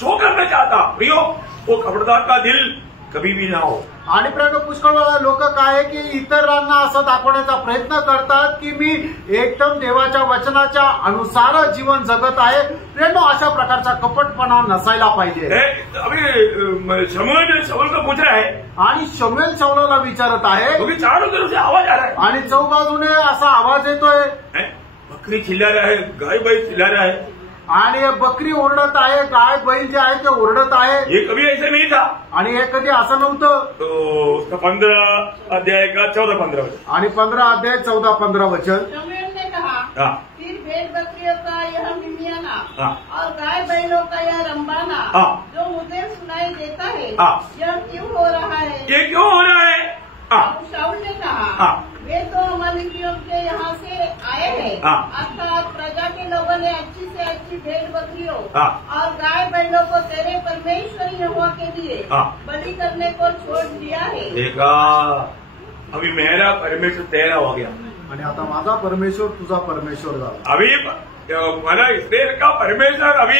शो करना चाहता। प्रियो, वो खबरदार का दिल कभी भी ना हो। आणि प्रभू पुष्कळ लोक काय की इतरांना असं दाखवण्याचा प्रयत्न करतात की मी एकदम देवाच्या वचनाच्या अनुसार जीवन जगत आहे। प्रेम, अशा प्रकारचा कपटपणा नसायला पाहिजे। अभी शाऊल को पूछ रहा है आणि शमूएल शाऊलाला विचारत आहे, क्योंकि चारों तरफ से आवाज आ रहा है, आणि चौबाजूने असा आवाज येतोय, बकरी चिल्ला रहा है, गाय बैल चिल्ला रहा है, आणि बकरी ओरडत आहे, गाय बैल जे आहे ते ओरडत आहे। ये कभी ऐसा नहीं था। आणि हे कधी असं नव्हतं। तो उसका 15 अध्याय का 14-15 वचन, आणि 15 अध्याय 14-15 वचन। शमूएल ने कहा, हाँ। फिर भेड़ बकरियों का यह मिमियाना हाँ। और गाय बैलों का यह रंबाना हाँ। जो मुझे सुनाई देता है, हाँ। यह क्यों हो रहा है? ये क्यों हो रहा है? शाऊल ने कहा, हाँ। वे तो अमालेकियों के यहाँ से आए हैं, हाँ। अर्थात प्रजा के लोगों ने अच्छी से अच्छी भेड़ बकरियों हाँ। और गाय बैलों को तेरे परमेश्वर यहोवा के लिए हाँ। बलि करने को छोड़ दिया है। देखा, अभी मेरा परमेश्वर तेरा हो गया, आणि आता माझा परमेश्वर तुझा परमेश्वर झाला। अभी मला इस्राएल का परमेश्वर अभी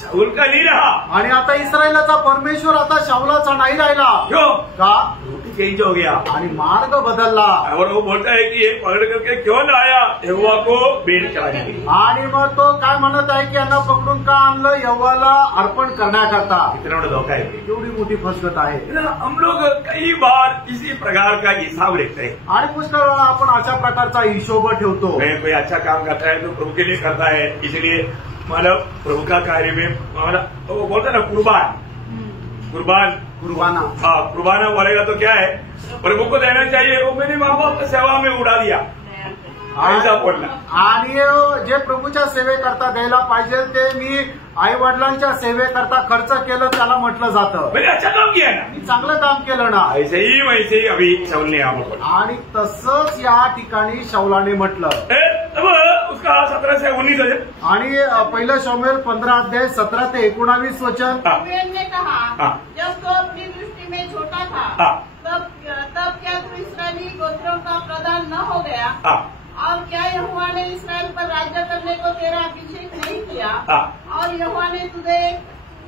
शाऊल का नहीं रहा। आणि आता इस्रायलाचा परमेश्वर आता शाऊलाचा नाही राहिला। क्यों? का? रूट चेंज हो गया आणि मार्ग बदलला। और वो बोलता है कि ये पकड़ करके क्यों लाया यहोवा को भेंट चढ़ाने के लिए। आणि मग तो काय म्हणत आहे की यांना पकडून का आणलं? यहोवाला अर्पण करण्याकरता। इतना बड़ा धोखा है। एवढी मोठी फसगत आहे। हम लोग कई बार इसी प्रकार का हिसाब लेते हैं। आणि पुष्कळ वेळा आपण अशा प्रकारचा हिशोब ठेवतो। मैं कोई अच्छा काम करता है तो प्रभु के लिए करता है, इसलिए मतलब प्रभु का कार्य में मतलब वो बोलता है ना कुर्बाना। हाँ, कुर्बाना बोलेगा तो क्या है, प्रभु को देना चाहिए, वो मेरे माँ बाप की सेवा में उड़ा दिया, ऐसा बोलना। आणि जे प्रभूच्या सेवेकरता द्यायला पाहिजे ते मी आई वडिलांच्या सेवेकरता खर्च केलं त्याला म्हटलं जातं। मैंने अच्छा काम किया ना, मी चांगलं काम केलं ना। ऐसे ही वैसे ही अभी शाऊल ने यहाँ पर आणि तसंच या ठिकाणी शाऊलाने म्हटलं। तब उसका 17 से 19 वचन, आणि पहिलं शमूएल 15 अध्याय 17 ते 19 वचन। शमूएल ने कहा, हाँ। जब तो अपनी दृष्टि में छोटा था, हाँ। तब क्या तू इस्राएली गोत्रों का प्रधान न हो गया? हाँ। और क्या यहोवा ने इस्राएल पर राज्य करने को तेरा अभिषेक नहीं किया? हाँ। और यहोवा ने तुझे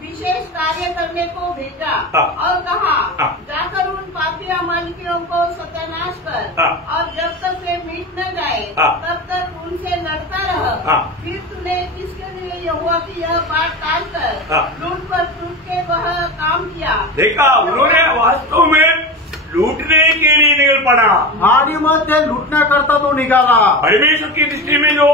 विशेष कार्य करने को भेजा हाँ। और कहा, हाँ। जाकर उन पापी अमालेकियों को सत्यानाश कर, हाँ। और जब तक वे मिट न जाए हाँ। तब तक उनसे लड़ता रह। हाँ। फिर तूने किसके लिए यहोवा की यह बात टाल कर हाँ। लूट पर टूट के वह काम किया? देखा, उन्होंने वास्तव में लूटने के लिए निकल पड़ा। आणि मग ते लुटण्याकरता तो निघाला। परमेश्वर की दृष्टि में जो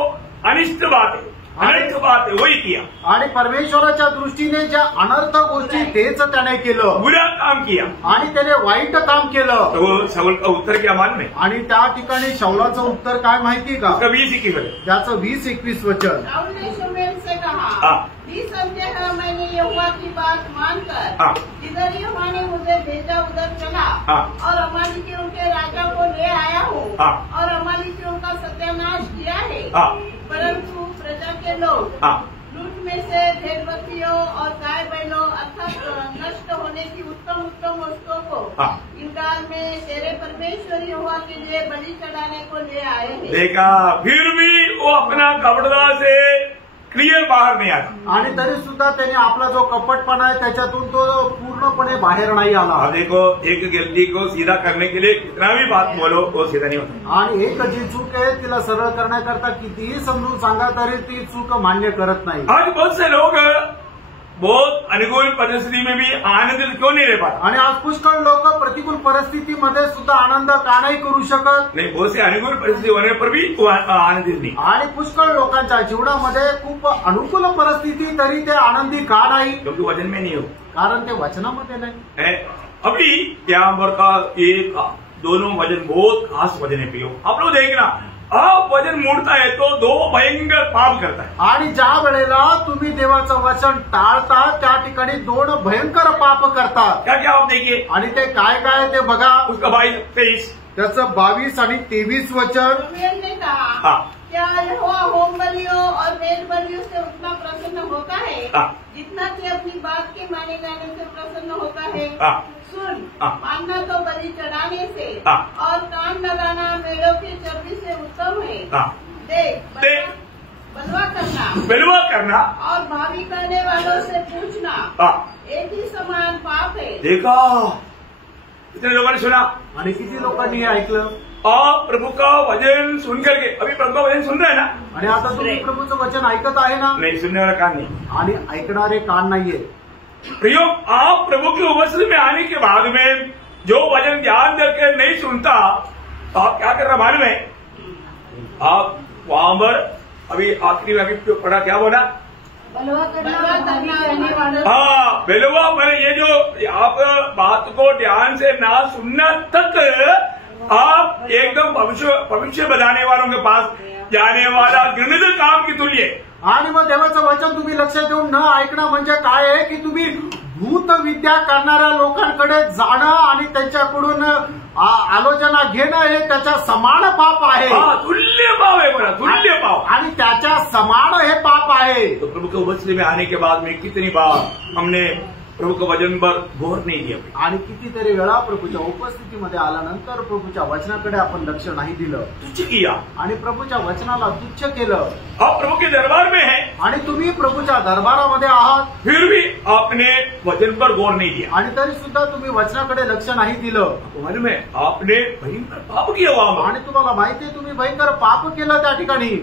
अनिष्ट बात है, अनर्थ बात है वही किया, आणि परमेश्वराच्या दृष्टीने ज्या अनर्थ गोष्टी तेच त्याने केलं, बुरा काम किया, आणि त्याने वाईट काम केलं. तो शाऊल का उत्तर क्या मालूम है? आणि त्या ठिकाणी शाऊलाचं उत्तर काय माहिती का? कभी इसी की वजह त्याचं 20-21 वचन. शाऊल ने शमूएल से कहा, हाँ। 20 संध्या है मैंने यहोवा की बात मानकर हाँ। जिधर यहोवा ने मुझे भेजा उधर चला, हाँ। और अमालेकियों के राजा को ले आया हूँ, हाँ। और अमालेकियों का सत्यानाश किया है। हाँ। परंतु प्रजा के लोग हाँ। लूट में से भेड़ बकरियों और गाय बैलों अर्थात नष्ट होने की उत्तम उत्तम वस्तुओं को हाँ। गिलगाल में तेरे परमेश्वर यहोवा के लिए बलि चढ़ाने को ले आए हैं। देखा, फिर भी वो अपना कपड़ा से क्लियर बाहर नहीं आता. आणि तरी सुद्धा त्याने आपला जो कपटपणा आहे त्याच्यातून तो पूर्णपणे बाहेर नाही आला. अब देखो, एक गलती को सीधा करने के लिए कितना भी बात बोलो वो सीधा नहीं होता. आणि एक जी चूक आहे तिला सरळ करण्याकरता कितीही समजून सांगा तरी ती चूक मान्य करत नाही. आज बहुत से लोग बहुत अनुकूल परिस्थिति में भी आनंद क्यों नहीं रह पाता. आणि आज पुष्कळ लोक प्रतिकूल परिस्थितीमध्ये सुद्धा आनंद का नाही करू शकत. नहीं, बहुत से अनुकूल परिस्थिति होने पर भी वो आनंदित नहीं. आणि पुष्कळ लोकांच्या जीवनामध्ये खूप अनुकूल परिस्थिती तरी ते आनंदी का नाही? क्योंकि वजन में नहीं हो, कारण ते वचनामध्ये नाही. अभी यहाँ का एक दोनों वजन बहुत खास वजन है. पियो आप लोग देखना, अब वजन मोड़ता है तो दो भयंकर पाप करता है. आणि ज्या वेळेला तुम्ही देवाचं वचन टाळता त्या ठिकाणी दोन भयंकर पाप करतात. क्या क्या आप देखिए, आणि ते काय काय ते बघा. उसका 22-23 त्याचं 22 आणि 23 वचन. शमूएल ने कहा, हाँ। क्या यहोवा होम बलियों और मेल बलियों से उतना प्रसन्न होता है हाँ। जितना कि अपनी बात के माने जाने से प्रसन्न होता है? हाँ। सुन, हाँ। मानना तो बलि चढ़ाने से हाँ। और कान लगाना मेलों की चर्बी से उत्तम है। हाँ। देख, देख। बलवा करना बिलवा करना और भावी करने वालों से पूछना हाँ। एक ही समान पाप है। देखा, इतने लोगों ने सुना आणि किती लोकांनी हे ऐकलं. आप प्रभु का वचन सुन करके, अभी प्रभु का वचन सुन रहे हैं ना? आणि आता तुम्ही प्रभूचं वचन ऐकत आहे ना? नहीं, सुनने वाला कान नहीं. आणि ऐकणारे कान नाहीये. प्रियो, आप प्रभु की उपस्थिति में आने के बाद में जो वचन ध्यान करके नहीं सुनता तो आप क्या कर रहे मालूम है? आप वहां पर अभी आखिरी में अभी पढ़ा, क्या बोला? बलवा करना बलवा करना करने वालों हाँ, बेलवा मैंने ये जो आप बात को ध्यान से ना सुनना तक आप एकदम भविष्य बताने वालों के पास जाने वाला घृणित काम की तुल्य. आणि मग देवाचं वचन तुम्ही लक्ष देऊन न ऐकणं म्हणजे काय आहे की तुम्ही भूतविद्या करणाऱ्या लोकांकडे जाणं आणि त्यांच्याकडून आलोचना घेणं हे त्याच्या समान पाप आहे. हाँ, तुल्य पाप है, बोला तुल्य पाप. आणि त्याच्या समान हे पाप आहे. तो प्रभु के उपस्थिति में आने के बाद में कितनी बार हमने प्रभु के वचन पर गौर नहीं किया. आणि कितीतरी वेळा प्रभूच्या उपस्थितीमध्ये आल्यानंतर प्रभूच्या वचनाकडे आपण लक्ष नाही दिलं तुच्छ किया आणि प्रभूच्या वचनाला तुच्छ केलं. आप प्रभु के दरबार में हैं, आणि तुम्ही प्रभूच्या दरबारामध्ये आहात फिर भी आपने वचन पर गौर नहीं किया. आणि तरी सुद्धा तुम्ही वचनाकडे लक्ष नाही दिलं. आपको मालूम है, आपने भयंकर पाप किया वहां पर. आणि तुम्हाला माहिती आहे तुम्ही भयंकर पाप केलं त्या ठिकाणी.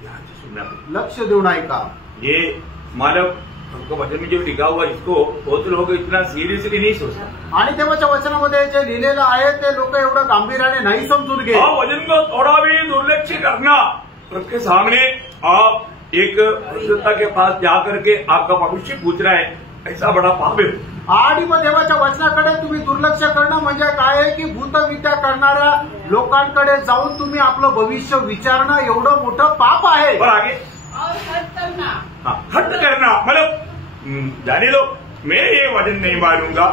ध्यान से सुनना. लक्ष देऊन ऐका. ये मानव हमको वचन में जो लिखा हुआ इसको बहुत लोग इतना सीरियसली नहीं सोचता. आणि देवाच्या वचनामध्ये जे लिहिलेलं आहे ते लोक एवढं गांभीर्याने नाही समजून घे. और वचन को थोड़ा भी दुर्लक्ष्य करना, प्रभु के सामने आप एक परिशुद्धता के पास जाकर के आपका भविष्य पूछ रहा है, ऐसा बड़ा पाप है. आणि मग देवाच्या वचनाकडे तुम्ही दुर्लक्ष करणं म्हणजे काय आहे की भूतविद्या करणाऱ्या लोकांकडे जाऊन तुम्ही आपलं भविष्य विचारणं एवढं मोठं पाप आहे. और आगे और हट करना. हाँ, हट करना मतलब जाने दो, मैं ये वचन नहीं मानूंगा.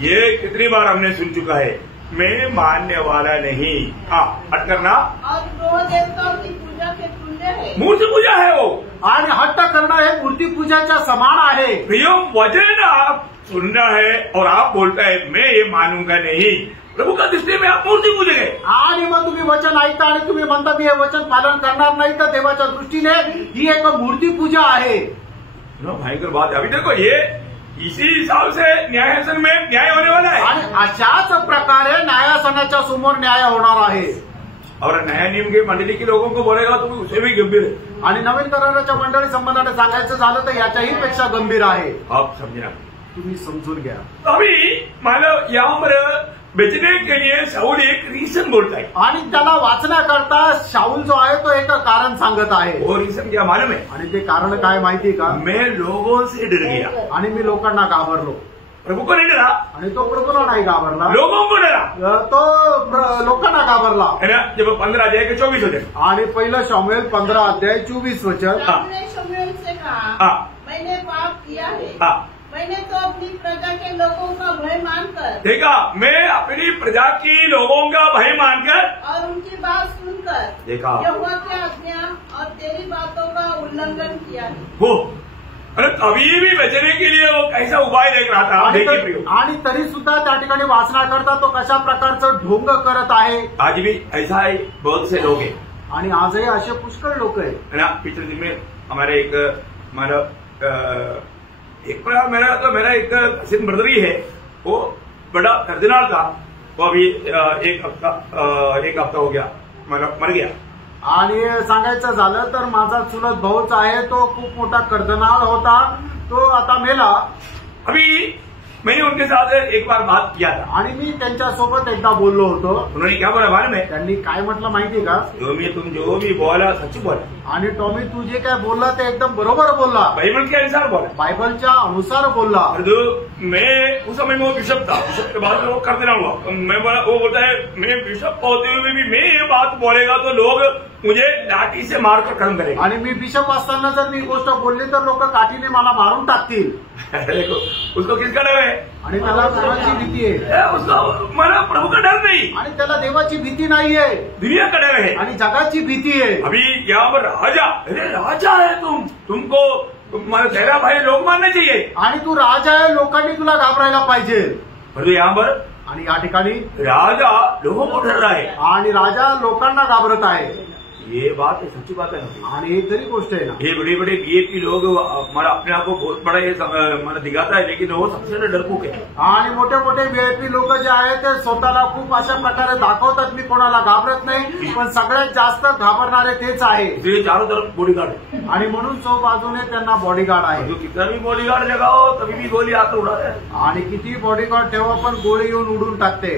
ये कितनी बार हमने सुन चुका है, मैं मानने वाला नहीं. हाँ, हट करना. और ग्रह देवताओं की पूजा के तुल्य है. मूर्ति पूजा है वो. आणि हट्ट करणं हे मूर्ती पूजाच्या समान आहे. प्रियो, वचन आप सुनना है और आप बोलता है मैं ये मानूंगा नहीं. प्रभु का दृष्टि में आप मूर्ति पूजे गए. आणि मग तुम्ही वचन ऐकता आणि तुम्ही म्हणता मी हे वचन पालन करणार नाही तर देवाच्या दृष्टीने ही एक मूर्ती पूजा आहे. भयंकर बात है. अभी देखो, ये इसी हिसाब से न्यायासन में न्याय होने वाला है. आणि अशाच प्रकारे न्यायासनाच्या समोर न्याय होणार आहे. और न्याय नियम के मंडली के लोगों को बोलेगा तो उसे भी गंभीर है. आणि नवीन कराराच्या मंडळी संबंधाने सांगायचं झालं तर याच्याही पेक्षा गंभीर आहे. आप समझना, तुम्ही समजून घ्या. अभी मानव यहाँ पर बेचने के लिए शाऊल एक रीजन बोलता है. आणि त्याला वाचण्याकरता शाऊल जो आहे तो एक कारण कारण सांगत आहे. वो रीजन क्या मालूम है? आणि ते कारण काय माहिती का? मैं लोगों से डर गया. आणि मी लोकांना घाबरलो. प्रभु को नहीं डरा, आणि तो प्रभूला नाही घाबरला, लोगों को डरा. तो लोकांना घाबरला. है ना? जब 15 अध्याय के 24 होते. आणि पहिलं शमूएल 15 अध्याय 24 वचन. हमने शमूएल से कहा, हाँ. मैंने पाप किया है. हाँ. मैंने तो अपनी प्रजा के लोगों का भय मानकर, देखा, मैं अपनी प्रजा की लोगों का भय मानकर और उनकी बात सुनकर, देखा, यहोवा की आज्ञा और तेरी बातों का उल्लंघन किया है. वो अरे कभी भी बचने के लिए वो कैसा उपाय देख रहा था. देखिए प्रियो, आणि तरी सुद्धा त्या ठिकाणी वाचना करता तो कशा प्रकारचं ढोंग करत आहे. आज भी ऐसा है, बहुत से लोग हैं. आणि आजही असे पुष्कळ लोक आहेत. है ना? पिछले दिन में हमारे मेरा एक कजिन ब्रदर ही है, वो बड़ा कर्दिनाल था. वो अभी एक हफ्ता हो गया, मर गया. आणि सांगायचं झालं तर माझा चुलत भाऊच आहे, तो खूप मोठा कर्दनाल होता, तो आता मेला. अभी मैंने उनके साथ एक बार बात किया था. आणि मी त्यांच्यासोबत एकदा बोललो होतो. उन्होंने क्या बोला मालूम है? त्यांनी काय म्हटलं माहिती का? तुम जो भी बोला सच बोला. आणि टॉमी तू जे काय बोलला ते एकदम बरोबर बोलला, बाइबल के अनुसार बोला, बायबलच्या अनुसार बोलला. मैं उस समय में वो बिशप था, बिशप के बाद में वो कर्दिनाल हुआ. वो बोलता है मैं बिशप होते हुए भी मैं ये बात बोलेगा तो लोग मुझे लाठी से मारकर खत्म करेंगे. आणि मी बिशप असताना जर मी गोष्ट बोलली तर लोक काठीने मला मारून टाकतील. देखो, उसको किसका डर है? आणि त्याला कोणाची भीती आहे? उसको मला प्रभु का डर नहीं, आणि त्याला देवाची भीती नाहीये, दुनिया का डर है आणि जगाची भीती आहे. अभी यहाँ पर राजा, अरे राजा है तुमको तेरा भाई लोग मानना चाहिए. आणि तू राजा आहे, लोकांनी तुला घाबरायला पाहिजे. परंतु यहाँ पर आणि या ठिकाणी राजा लोगों को डर रहा है. आणि राजा लोकांना घाबरत आहे. ये बात है, सच्ची बात है ना. आणि ही तरी गोष्ट आहे ना. ये बड़े बड़े वीआईपी लोग हमारा अपने आप को बहुत बड़ा ये माना दिखाता है, लेकिन वो सबसे ज्यादा डरपोक है. आणि मोठे मोठे व्हीआयपी लोक जे आहेत ते स्वतःला खूप अशा प्रकारे दाखवतात, मी कोणाला घाबरत नाही, पण सगळ्यात जास्त घाबरणारे तेच आहे. इसलिए चारों तरफ बॉडीगार्ड है. आणि म्हणून चौ बाजूने त्यांना बॉडीगार्ड आहे. जो कितना भी बॉडीगार्ड लगाओ तभी भी गोली आकर उड़ा है. आणि किती बॉडीगार्ड ठेवा पण गोळी येऊन उडून टाकते.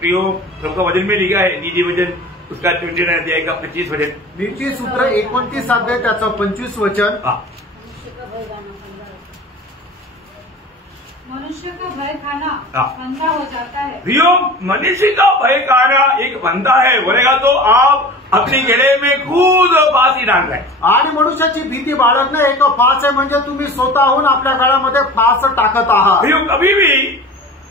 प्रियो, सबका वजन में लिखा है, नीति वजन उसका 29 अध्याय का 25 वचन. नीती सूत्र 29 अध्याय त्याचं 25 वचन. मनुष्य का भय खाना हाँ. फंदा हो जाता है. प्रियो, मनुष्य का भय खाना एक फंदा है, बोलेगा तो आप अपने गले में खुद फांसी डाल रहे हैं. आणि मनुष्याची भीती बाळगणं एक फास आहे, म्हणजे तुम्ही स्वतःहून आपल्या गळ्यामध्ये फास टाकत आहात. प्रियो, कभी भी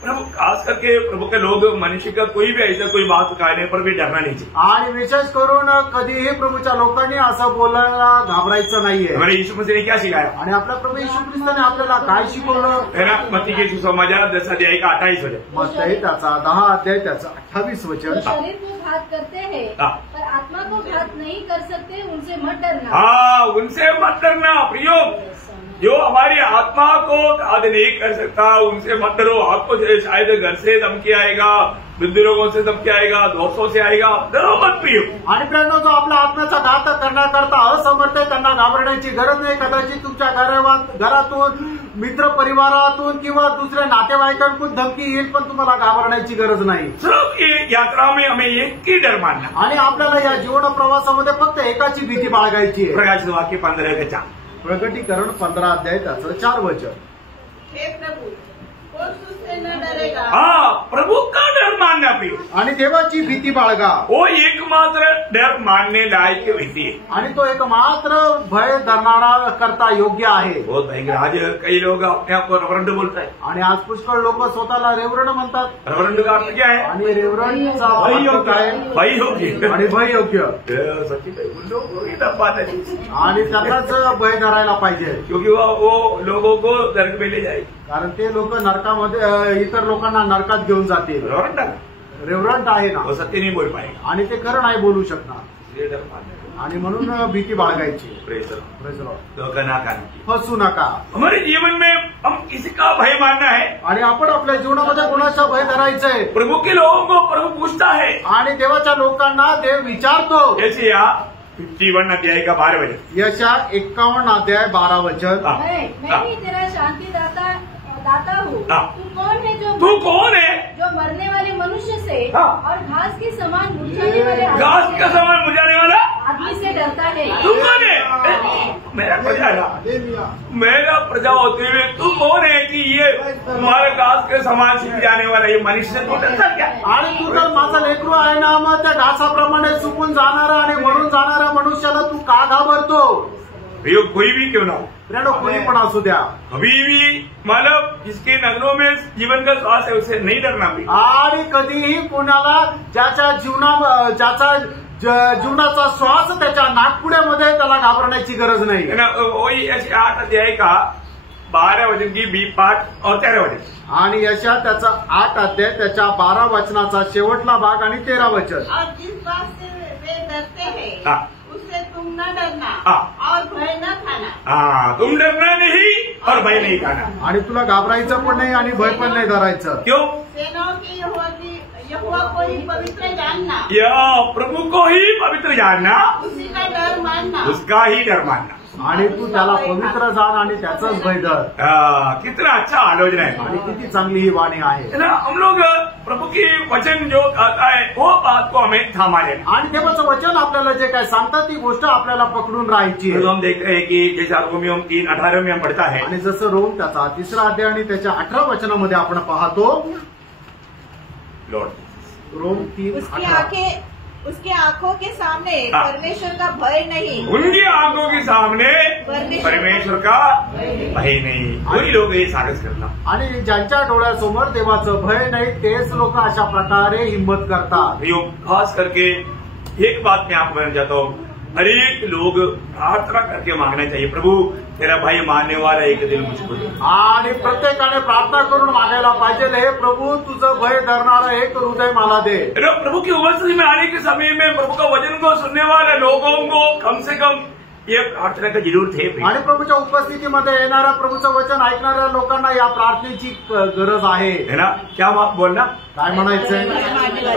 प्रभु, खास करके प्रभु के लोग, मनुष्य का कोई भी ऐसा कोई बात कहने पर भी डरना नहीं चाहिए. आणि विशेष करून कधीही प्रभूच्या लोकांनी असं बोलायला घाबरायचं नाहीये. हमारे यीशु मसीह ने क्या सिखाया? आणि आपला प्रभू येशू ख्रिस्ताने आपल्याला काय शिकवलं? है ना? मत्ती के सुसमाचार 10 अध्याय का 28 वचन. मत्ती त्याचा 10 अध्याय त्याचं 28 वचन. शरीर को घात करते हैं हाँ. पर आत्मा को घात नहीं कर सकते, उनसे मत डरना. हाँ, उनसे मत डरना. प्रियो, जो हमारी आत्मा को घात नहीं कर सकता उनसे मत डरो. आपको शायद घर से धमकी आएगा, वृद्ध लोगों से धमकी आएगा, दोस्तों से आएगा, डरो मत प्रियो. आणि प्रेरणा जो आपल्या आत्म्याचा घात करण्याकरता असमर्थ आहे त्यांना घाबरण्याची गरज नाही. कदाचित तुमच्या घरातून, मित्र परिवारातून किंवा दुसऱ्या नातेवाईकांकडून धमकी येईल, पण तुम्हाला घाबरण्याची गरज नाही. सिर्फ ये यात्रा में हमें एक ही डर मानना. आणि आपल्याला या जीवन प्रवासामध्ये फक्त एकाची भीती बाळगायची आहे. प्रकाशित वाक्य 15 का 4. प्रकटीकरण 15 अध्याय त्याचं 4 वचन. हे प्रभु, कौन तुझसे न डरेगा? हाँ, प्रभु का डर मानना प्रियो. आणि देवाची भीती बाळगा. वो एकमात्र डर मानने लायक भीती है. आणि तो एकमात्र भय धरणारा करता योग्य आहे. बहुत भयंकर. आज कई लोग अपने आप को रेवरेंड बोलता है. आणि आज पुष्कळ लोक स्वतःला रेवरंड म्हणतात. रेवरेंड का अर्थ क्या है? आणि रेवरंडचा अर्थ काय? भय योग्य. आणि भय योग्य. सच्ची उन लोगों की तब बात है. आणि त्यांनाच भय धरायला पाहिजे, क्योंकि वो लोगों को नरक में ले जाएगी. कारण ते लोक नरकामध्ये इतर लोकांना नरकात घेऊन जातील. रेवरंट आहे ना, वो सत्य नहीं बोल पाएगा. आणि ते खरं नाही बोलू शकणार. इसलिए डर मानना. आणि म्हणून भीती बाळगायची. Praise Praise the Lord. धोखा ना खाना. फसू नका. हमारे जीवन में हम किसी का भय मानना है. आणि आपण आपल्या जीवनामध्ये कोणाचा भय धरायचंय? प्रभु के लोगों को प्रभु पूछता है. आणि देवाच्या लोकांना देव विचारतो. जैसे यहाँ 51 अध्याय का 12 वचन. यशा 51 अध्याय 12 वचन. मैं ही तेरा शांति दाता हूँ. हाँ. तू कौन है तू कौन है जो मरने वाले मनुष्य से हाँ. और घास के समान मुरझाने वाले घास का समान मुरझाने वाला आदमी से डरता है। तुम कौन है? मेरा प्रजा है ना, मेरा प्रजा होते हुए तुम कौन है कि ये तुम्हारे घास के समान सूख जाने वाला ये मनुष्य से तो डरता क्या? आणि तू तर माझा लेकरू आहे ना, मग त्या घासाप्रमाणे सुकून जाणारा आणि मरून जाणाऱ्या मनुष्याला तू का घाबरतो? भैया कोई भी क्यों ना हो, प्रेरणो कोणी पण असू द्या, कभी भी मतलब जिसके नजरों में जीवन का श्वास है उसे नहीं डरना भी। आणि कधीही कोणाला ज्याच्या जीवनाचा श्वास त्याच्या नाकपुड्यामध्ये त्याला घाबरण्याची गरज नाही है ना। वही ऐसे 8 अध्याय का 12 वचन की 20 पाठ और 13 वचन, आणि यशा त्याचा 8 अध्याय त्याच्या 12 वचनाचा शेवटला भाग आणि 13 वचन। और जिस बात से वे डरते हैं हाँ। उससे तुम न डरना हाँ। और भय न खाना। हाँ, तुम डरना नहीं और भय नहीं खाना। आणि तुला घाबरायचं पण नाही आणि भय पण नाही धरायचं। क्यों? सेनाओं की यहोवा को ही पवित्र जानना, या प्रभु को ही पवित्र जानना, उसी का डर मानना। उसका ही डर मानना। आणि तू त्याला पवित्र जाण आणि त्याचाच भय धर। कितना अच्छा आलोचना है आणि किती चांगली ही वाणी आहे है ना। हम लोग प्रभु की वचन जो कहता है वो बात को हमें थामा लेना। आणि देवाचं वचन आपल्याला जे काय सांगतात ती गोष्ट आपल्याला पकडून राहायची तो आहे। हम देखते हैं कि जैसा रोमियो 3:18 में हम पढ़ता है, आणि जसं रोम त्याचा 3रा अध्याय आणि त्याच्या 18 वचनामध्ये आपण पाहतो, लॉर्ड रोम 3:18 उसकी आंखों के सामने हाँ। परमेश्वर का भय नहीं, उनकी आंखों के सामने परमेश्वर का भय नहीं। वही लोग ये साहस करना। आणि ज्यांच्या डोळ्यासमोर देवाचं भय नाही तेच लोक अशा प्रकारे हिंमत करतात। भाइयों, खास करके एक बात मैं आपको कहना चाहता हूँ, हर एक लोग प्रार्थना करके मांगना चाहिए, प्रभु तेरा भय मानने वाला एक दिल मुझको दे। आणि प्रत्येकाने प्रार्थना करून मागायला पाहिजे, हे प्रभु तुझं भय धरणारा एक हृदय मला दे। प्रभु की उपस्थिति में आने के समय में प्रभु का वचन को सुनने वाले लोगों को कम से कम ये प्रार्थना का जरूरत है। आणि प्रभूच्या उपस्थितीमध्ये येणाऱ्या प्रभूचं वचन ऐकणाऱ्या लोकांना या प्रार्थनेची गरज आहे, है ना। क्या बात बोलना, काय म्हणायचंय?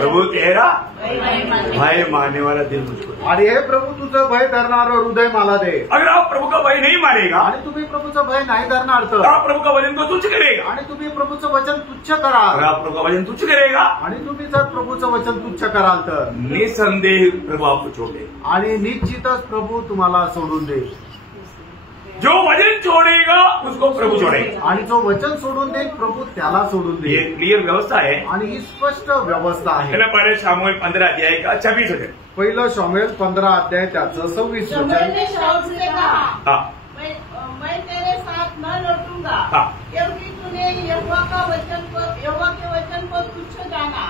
प्रभु तेरा भय मानने वाला दिल मुझको दे। आणि हे प्रभू तुझं भय धरणारं हृदय मला दे। अगर आप प्रभु का भय नहीं मानेगा, आणि तुम्ही प्रभूचं भय नाही धरणार तो तर, आप प्रभु का वचन को तुच्छ करेगा। आणि तुम्ही प्रभूचं वचन तुच्छ अगर कराल, आप प्रभु का वचन तुच्छ करेगा, आणि तुम्ही जर प्रभूचं वचन तुच्छ कराल तर निसंदेह प्रभु आपको छोड़ देगा। आणि निश्चितच प्रभू तुम्हाला सोडून देईल। जो वचन छोड़ेगा उसको प्रभु छोड़ेगा। आणि जो वचन सोडून देईल प्रभू त्याला सोडून ये देईल। क्लियर व्यवस्था है। आणि ही स्पष्ट व्यवस्था आहे। है ना। पहले शामुएल 15 अध्याय का 26 वचन, पहिलं शमूएल 15 अध्याय त्याचं 26 शमूएल वचन। ने शाऊल से कहा, हाँ मैं तेरे साथ न लौटूंगा, हाँ। क्योंकि तूने यहोवा के वचन को तुच्छ जाना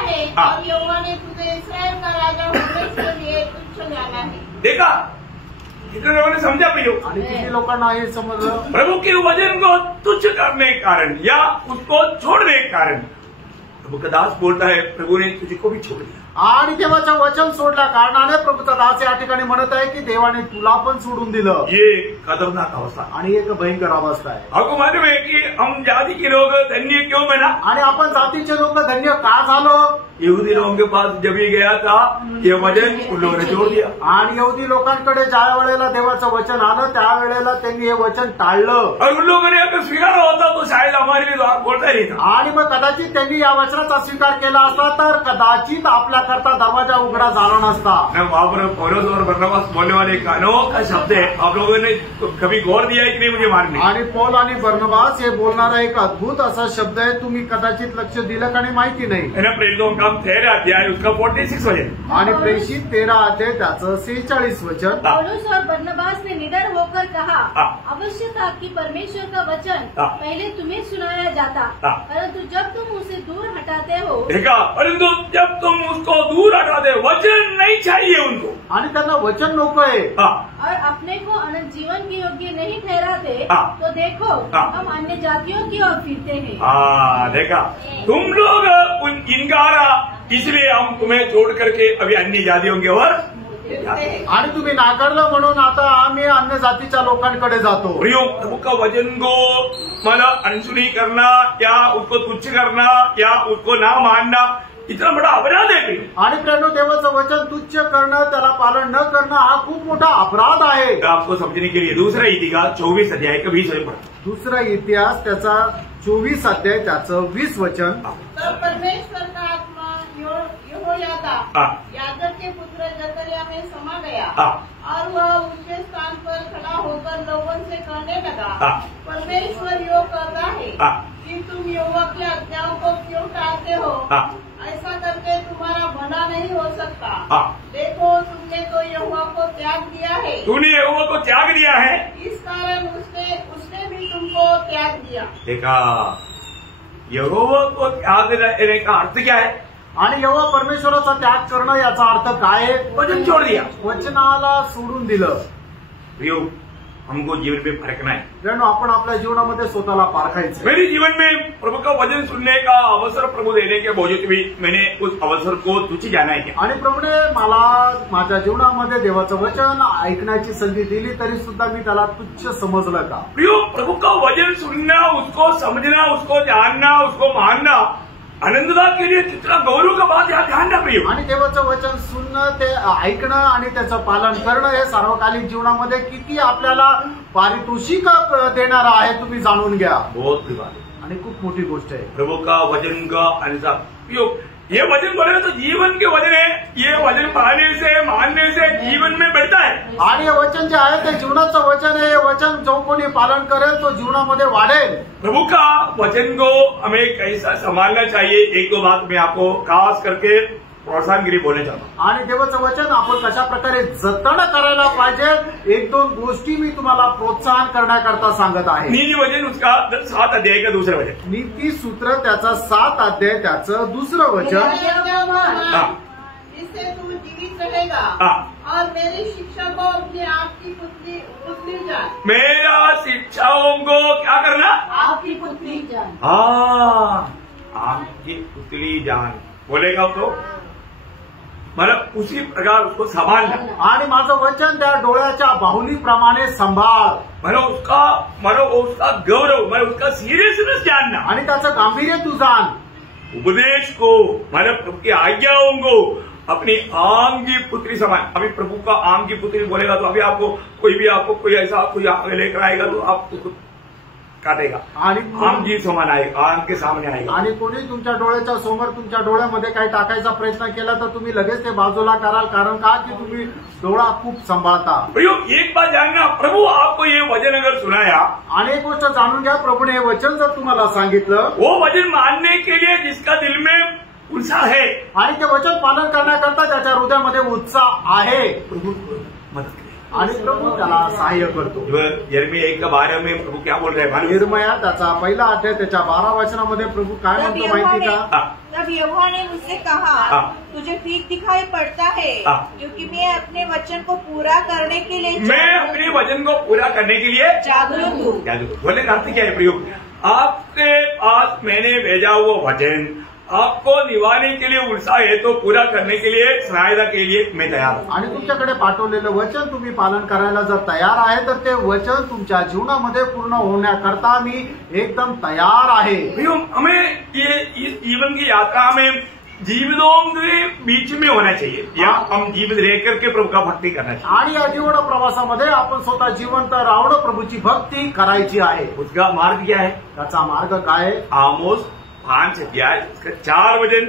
है, हाँ। और यहोवा ने तुझे इस्राएल का राजा होने के लिए तुच्छ जाना है। देखा, कितने लोगों ने समझा भैया? आणि किती लोकांना हे समजलं? प्रभु के वचन को तुच्छ करने के कारण या उसको छोड़ने के कारण प्रभु का दास बोलता है, प्रभु ने तुझको भी छोड़ दिया। आणि देवाचं वचन सोडल्या कारणाने प्रभूचा दास या ठिकाणी म्हणत आहे की देवाने तुला पण सोडून दिलं। ये खतरनाक अवस्था। आणि एक भयंकर अवस्था आहे। आपको मालूम है कि हम जाति के लोग धन्य क्यों बना? आणि आपण जातीचे लोक धन्य का झालो? यहूदी लोगों के पास जब ये गया था ये वचन उन लोगों ने छोड़ दिया। आणि यहुदी लोकांकडे ज्या वेळेला देवाचं वचन आलं त्यावेळेला त्यांनी हे वचन टाळलं। और उन लोगों ने अगर स्वीकारा होता तो शायद हमारे लिए द्वार खोलता ही नहीं था। आणि मग कदाचित त्यांनी या वचनाचा स्वीकार केला असता तर कदाचित आपल्याकरता दरवाजा उघडा झाला नसता। वहां पर पौलुस और बरनबास बोलने वाले एक अनोखा शब्द है, आप लोगों ने कभी गौर दिया है कि नहीं मुझे मालूम नहीं। आणि पौल आणि बर्नबास हे बोलणारा एक अद्भुत असा शब्द आहे, तुम्ही कदाचित लक्ष दिलं का नाही माहिती नाही। है ना। प्रेरितों का 13 अध्याय उसका 46 वचन, आणि प्रेषित 13 अध्याय त्याचं 46 वचन। पौलुस और बरनबास ने निडर होकर कहा, हाँ। अवश्य था कि परमेश्वर का वचन हाँ। पहले तुम्हें सुनाया जाता, हाँ। परंतु जब तुम उसे दूर हटाते हो। देखा, परंतु जब तुम उसको दूर हटा दे, वचन नहीं चाहिए उनको। आणि त्यांना वचन नकोय। हाँ। और अपने को अनंत जीवन के योग्य नहीं ठहराते, हाँ। तो देखो हाँ। हम अन्य जातियों की ओर फिरते हैं। देखा, तुम लोग इनकारा, इसलिए हम तुम्हें छोड़ करके अभी अन्य जातियों की ओर। आणि तुम्ही नाकारलं म्हणून आता आम्ही अन्य जातीच्या लोकांकडे जातो। प्रियो, प्रभु का वचन को मतलब अनसुनी करना या उसको तुच्छ करना या उसको ना मानना इतना बड़ा अपराध है। आणि प्रेरणो देवाचं वचन तुच्छ करणं, त्याला पालन न करणं हा खूप मोठा अपराध आहे। तो आपको समझने के लिए दूसरा इतिहास 24 अध्याय का 20 वचन पढ़ा। दुसरा इतिहास त्याचा 24 अध्याय त्याचं 20 वचन। तब परमेश्वर का आत्मा यहोयादा याजक के पुत्र जकरिया में समा गया और वह ऊंचे स्थान पर खड़ा होकर लोगों से कहने लगा, परमेश्वर योग करता है कि तुम यहोवा की आज्ञाओं को क्यों टालते हो? ऐसा करके तुम्हारा भला नहीं हो सकता। देखो तुमने तो यहोवा को त्याग दिया है। तूने यहोवा को त्याग दिया है, इस कारण उसने भी तुमको त्याग दिया। देखा, यहोवा को त्याग देने का अर्थ क्या है? आणि यहोवा परमेश्वराचा त्याग करणं याचा अर्थ काय? वचन छोड़ दिया, वचनाला सोडून दिलं। प्रियो, हमको जीवन में फरकना है। जणू आपण आपल्या जीवनामध्ये स्वतःला पारखायचं। मेरे जीवन में प्रभु का वचन सुनने का अवसर प्रभु देने के बावजूद भी मैंने उस अवसर को तुच्छ जाना है क्या? आणि प्रभूने मला माझ्या जीवनामध्ये देवाचं वचन ऐकण्याची संधी दिली तरी सुद्धा मी त्याला तुच्छ समजलं का? प्रियो, प्रभु का वचन सुनना, उसको समझना, उसको जानना, उसको मानना आनंददा के लिए कितना गौरव का बात है, ध्यान ना प्रियो। आणि देवाचं वचन सुनणं, ते ऐकणं आणि त्याचं पालन करणं हे सार्वकालिक जीवनामध्ये किती आपल्याला पारितोषिक देणारं आहे तुम्ही जाणून घ्या। बहुत बड़ी बात है आणि खूप मोठी गोष्ट आहे। प्रभु का वचन का अनुसार प्रियो, ये वचन बोले तो जीवन के वचन है। ये वचन पाने से, मानने से जीवन में बढ़ता है। आणि हे वचन जे आहे ते जीवनाचं वचन आहे। हे वचन जो कोणी पालन करेल तो जीवनामध्ये वाढेल। प्रभु का वचन को हमें कैसा संभालना चाहिए, एक दो बात मैं आपको खास करके प्रोत्साहन के लिए बोलना चाहता हूँ। आणि देवाचं वचन आपण कशा प्रकारे जतन करायला पाहिजे, एक दोन गोष्टी मी तुम्हाला प्रोत्साहन करण्याकरता सांगत आहे। नीति वचन उसका 7 अध्याय का दूसरा वचन, नीती सूत्र त्याचा 7 अध्याय त्याचं दुसरं वचन। इससे तू जीवित रहेगा और मेरी शिक्षा को अपने आप की पुतली जान। मेरा शिक्षाओं को क्या करना? आपकी पुतली जान। आपकी पुतली जान बोलेगा तो मतलब उसी प्रकार उसको संभालना। आणि माझं वचन त्या डोळ्याच्या बाहुलीप्रमाणे सांभाळ। मतलब उसका गौरव, मतलब उसका सीरियसनेस जानना आणि त्याचं गांभीर्य तू जाण। उपदेश को, मतलब प्रभु की आज्ञाओं को अपनी आम की पुत्री समान। अभी प्रभु का आम की पुत्री बोलेगा तो अभी आपको कोई ऐसा कोई आगे लेकर आएगा तो आप उसको काटेगा आणि आम जी समान आएगा, आम के सामने आएगा। आणि कोणी तुमच्या डोळ्याच्या समोर तुमच्या डोळ्यामध्ये काही टाकायचा प्रयत्न केला तर तुम्ही लगेच ते बाजूला कराल, कारण का की तुम्ही डोळा खूप सांभाळता। एक बात जानना, प्रभु आपको ये वचन अगर सुनाया, आणि एक गोष्ट जाणून घ्या, प्रभूने हे वचन जर तुम्हाला सांगितलं, वो वचन मानने के लिए जिसका दिल में उत्साह है आणि ते वचन पालन करण्याकरता ज्याच्या हृदयामध्ये उत्साह आहे, प्रभु मदद करे आणि प्रभू त्याला सहाय्य करतो। यिर्मयाह 1:12 में प्रभु क्या बोल रहे हैं? यिर्मयाह त्याचा पहिला अध्याय त्याच्या 12 वचनामध्ये प्रभु काय म्हणतो माहिती का? तब यहोवा ने मुझसे कहा, तुझे ठीक दिखाई पड़ता है क्योंकि मैं अपने वचन को पूरा करने के लिए जागरूक हूँ। बोले का अर्थ क्या है प्रयोग? आपके पास मैंने भेजा हुआ वचन आपको निभाने के लिए उत्साह है तो पूरा करने के लिए, सहायता के लिए मैं तैयार हूँ। आणि तुमच्याकडे पाठवलेलं वचन तुम्ही पालन करायला जर तयार आहे तर ते वचन तुमच्या जीवनामध्ये पूर्ण होण्याकरता मी एकदम तयार आहे। हमें ये इस जीवन की यात्रा में जीवितों के बीच में होना चाहिए, या हम जीवित रह करके प्रभु का भक्ति करना चाहिए। आणि या जीवन प्रवासामध्ये आपण स्वतः जिवंत राहणं, प्रभूची भक्ती करायची आहे। उसका मार्ग क्या है? त्याचा मार्ग काय आहे? आमोस 5 अध्याय, उसका 4 वचन,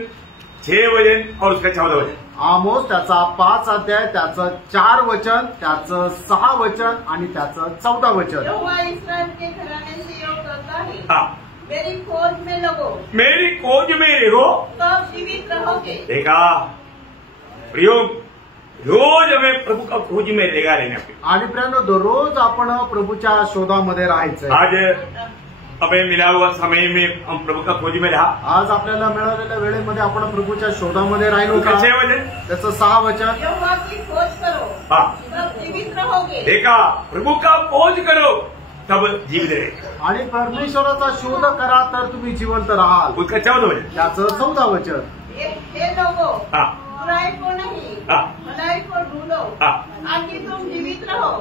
6 वचन और उसका 14 वचन। आमोस त्याचा 5 अध्याय, त्याचं 4 वचन, त्याचं 6 वचन आणि त्याचं 14 वचन। यहोवा इस्राएल के घराने से योग करता है, मेरी खोज में लगो, मेरी खोज में रहो तब जीवित रहोगे। देखा प्रियो, रोज हमें प्रभु का खोज में रहेगा रहना। आणि प्रियांनो, दररोज आपण प्रभूच्या शोधामध्ये राहायचं। आज हमें मिला हुआ समय में हम प्रभु का खोज में रहा। आज आपल्याला मिळालेल्या वेळेमध्ये आपण प्रभूच्या शोधामध्ये राहिलो का? 6 वचन, त्याचं 6 वचन। यहोवा की खोज करो तब जीवित रहोगे। देखा, प्रभु का खोज करो तब जीवित रहेगा। आणि परमेश्वराचा शोध करा तर तुम्ही जिवंत राहाल। उसका 14 वचन, त्याचं 14 वचन। हे लोगो, बुराई को नहीं भलाई को ढूंढो ताकि तुम जीवित रहो।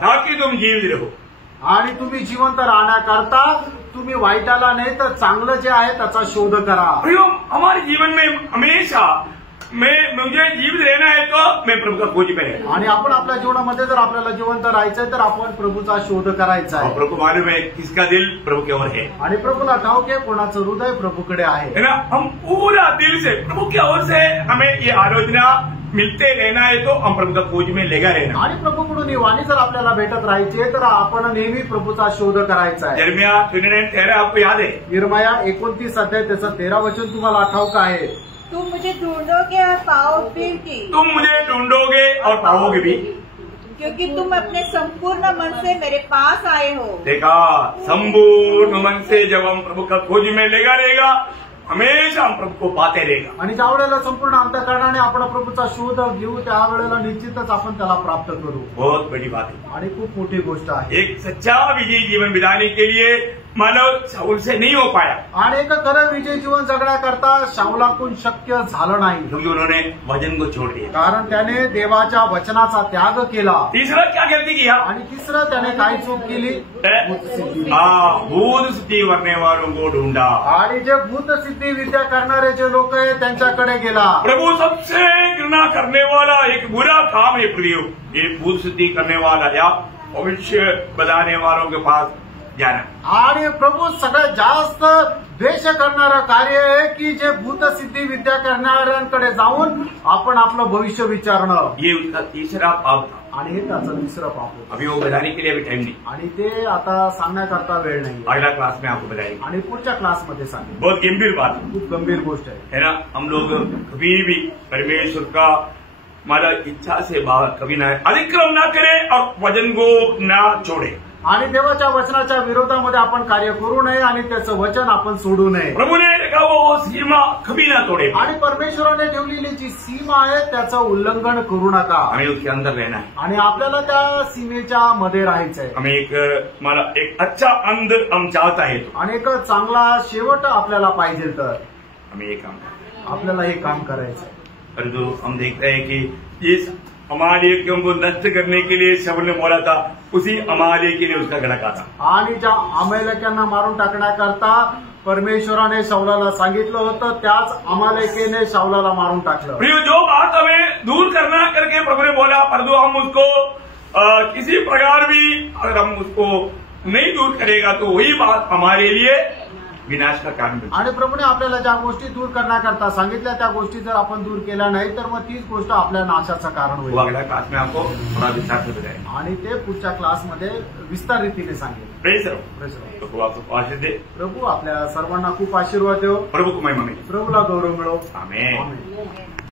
ताकि तुम जीवित रहो। आणि तुम्ही जिवंत राहण्याकरता तुम्ही वाईटाला नाही तर चांगलं जे आहे त्याचा शोध करा। हमारे जीवन में हमेशा मुझे जीवित रहना है तो मैं प्रभु का खोज में रहना। आणि आपण आपल्या जीवनामध्ये जर आपल्याला जिवंत राहायचंय तर आपण प्रभूचा शोध करायचा और आहे. प्रभु को मालूम है किसका दिल प्रभु की ओर है आणि प्रभूला ठाऊक आहे कोणाचं हृदय प्रभूकडे आहे. ना. हम पूरा दिल से प्रभु की ओर से हमें ये आलोचना मिलते रहना है तो हम प्रभु का खोज में लेगा रहना. आणि प्रभूकडून ही वाणी जर आपल्याला भेटत राहायची आहे तर आपण नेहमी प्रभूचा शोध करायचा आहे. यिर्मया 29:13 आपको याद है? यिर्मया 29 अध्याय त्याचं 13 वचन तुम्हाला ठाऊक आहे. तुम मुझे ढूंढोगे और पाओगे भी, तुम मुझे ढूंढोगे और पाओगे भी, क्योंकि तुम अपने संपूर्ण मन से मेरे पास आए हो. देखा, संपूर्ण मन से जब हम प्रभु का खोज में लेगा रहेगा हमेशा हम प्रभु को पाते रहेगा. आणि ज्या वेळेला संपूर्ण अंतःकरणाने आपण प्रभूचा शोध घेऊ त्यावेळेला निश्चितच आपण त्याला प्राप्त करू. बहुत बड़ी बात है. आणि खूप मोठी गोष्ट आहे. एक सच्चा विजयी जीवन बिताने के लिए मानव शाऊल से नहीं हो पाया आणि एक खरं विजय जीवन जगण्याकरता शाऊलाकडून शक्य झालं नाही, क्योंकि उन्होंने वचन को छोड़ दिया. कारण त्याने देवाच्या वचनाचा त्याग केला. तीसरा क्या गलती किया? आणि तिसरं त्याने काय चूक केली? भूतसिद्धी. भूत सिद्धि करने वालों को ढूंढा. आणि जे भूतसिद्धी विद्या करणारे जे लोक आहे त्यांच्याकडे गेला. प्रभु सबसे घृणा करने वाला एक बुरा काम है प्रियो, ये भूत सिद्धि करने वाला या भविष्य बताने वालों के पास जाना. आणि प्रभू सगळ्यात जास्त द्वेष करणारं कार्य आहे की जे भूतसिद्धी विद्या करणाऱ्यांकडे जाऊन आपण आपलं भविष्य विचारणं. ये उसका तीसरा पाप था. आणि हे त्याचं तिसरं पाप होतं. अभी वो बताने के लिए अभी टाइम नहीं. आणि ते आता सांगण्याकरता वेळ नाही. अगला क्लास में आपको बताएंगे. आणि पुढच्या क्लासमध्ये सांगेल. बहुत गंभीर बात खूप गंभीर गोष्ट है ना. हम लोग कभी भी परमेश्वर का हमारा इच्छा से बाहर कभी ना अतिक्रम ना करें और वचन को ना छोड़े. आणि देवाच्या वचनाच्या विरोधामध्ये आपण कार्य करू नये आणि त्याचं वचन आपण सोडू नये. प्रभु ने देखा वो सीमा कभी ना तोड़े. आणि परमेश्वराने ठेवलेली जी सीमा आहे त्याचं उल्लंघन करू नका. हमें उसके अंदर रहना है आणि आपल्याला त्या सीमेच्या मध्ये राहायचंय. हमें एक अच्छा अंत हम चाहता है तो आणि एक चांगला शेवट आपल्याला पाहिजे तर हमें ये काम करना आपल्याला हे काम करायचंय. है. और जो हम देखते हैं कि इस अमालेकियों को नष्ट करने के लिए शाऊल ने बोला था, उसी अमालेकी ने उसका गला काटा. आणि ज्या अमालेक्यांना मारून टाकण्याकरता परमेश्वराने शाऊलाला सांगितलं होतं त्याच अमालेकीने शाऊलाला मारून टाकलं. प्रियो, जो बात हमें दूर करना करके प्रभु ने बोला, परंतु हम उसको किसी प्रकार भी अगर हम उसको नहीं दूर करेगा तो वही बात हमारे लिए विनाश का कारण बनते. आणि प्रभूने आपल्याला ज्या गोष्टी दूर करण्याकरता सांगितल्या त्या गोष्टी जर आपण दूर केल्या नाही तर मग तीच गोष्ट आपल्या नाशाचं कारण वो होईल. अगला क्लास में आपको थोड़ा विस्तार से बताएंगे. आणि ते पुढच्या क्लासमध्ये विस्तार रीतीने सांगेल. प्रेज करो. Praise the Lord. प्रभु आपको आशीष दे. प्रभू आपल्या सर्वांना खूप आशीर्वाद देव. प्रभु को महिमा मिले. प्रभूला गौरव मिळो. आमेन. आमेन.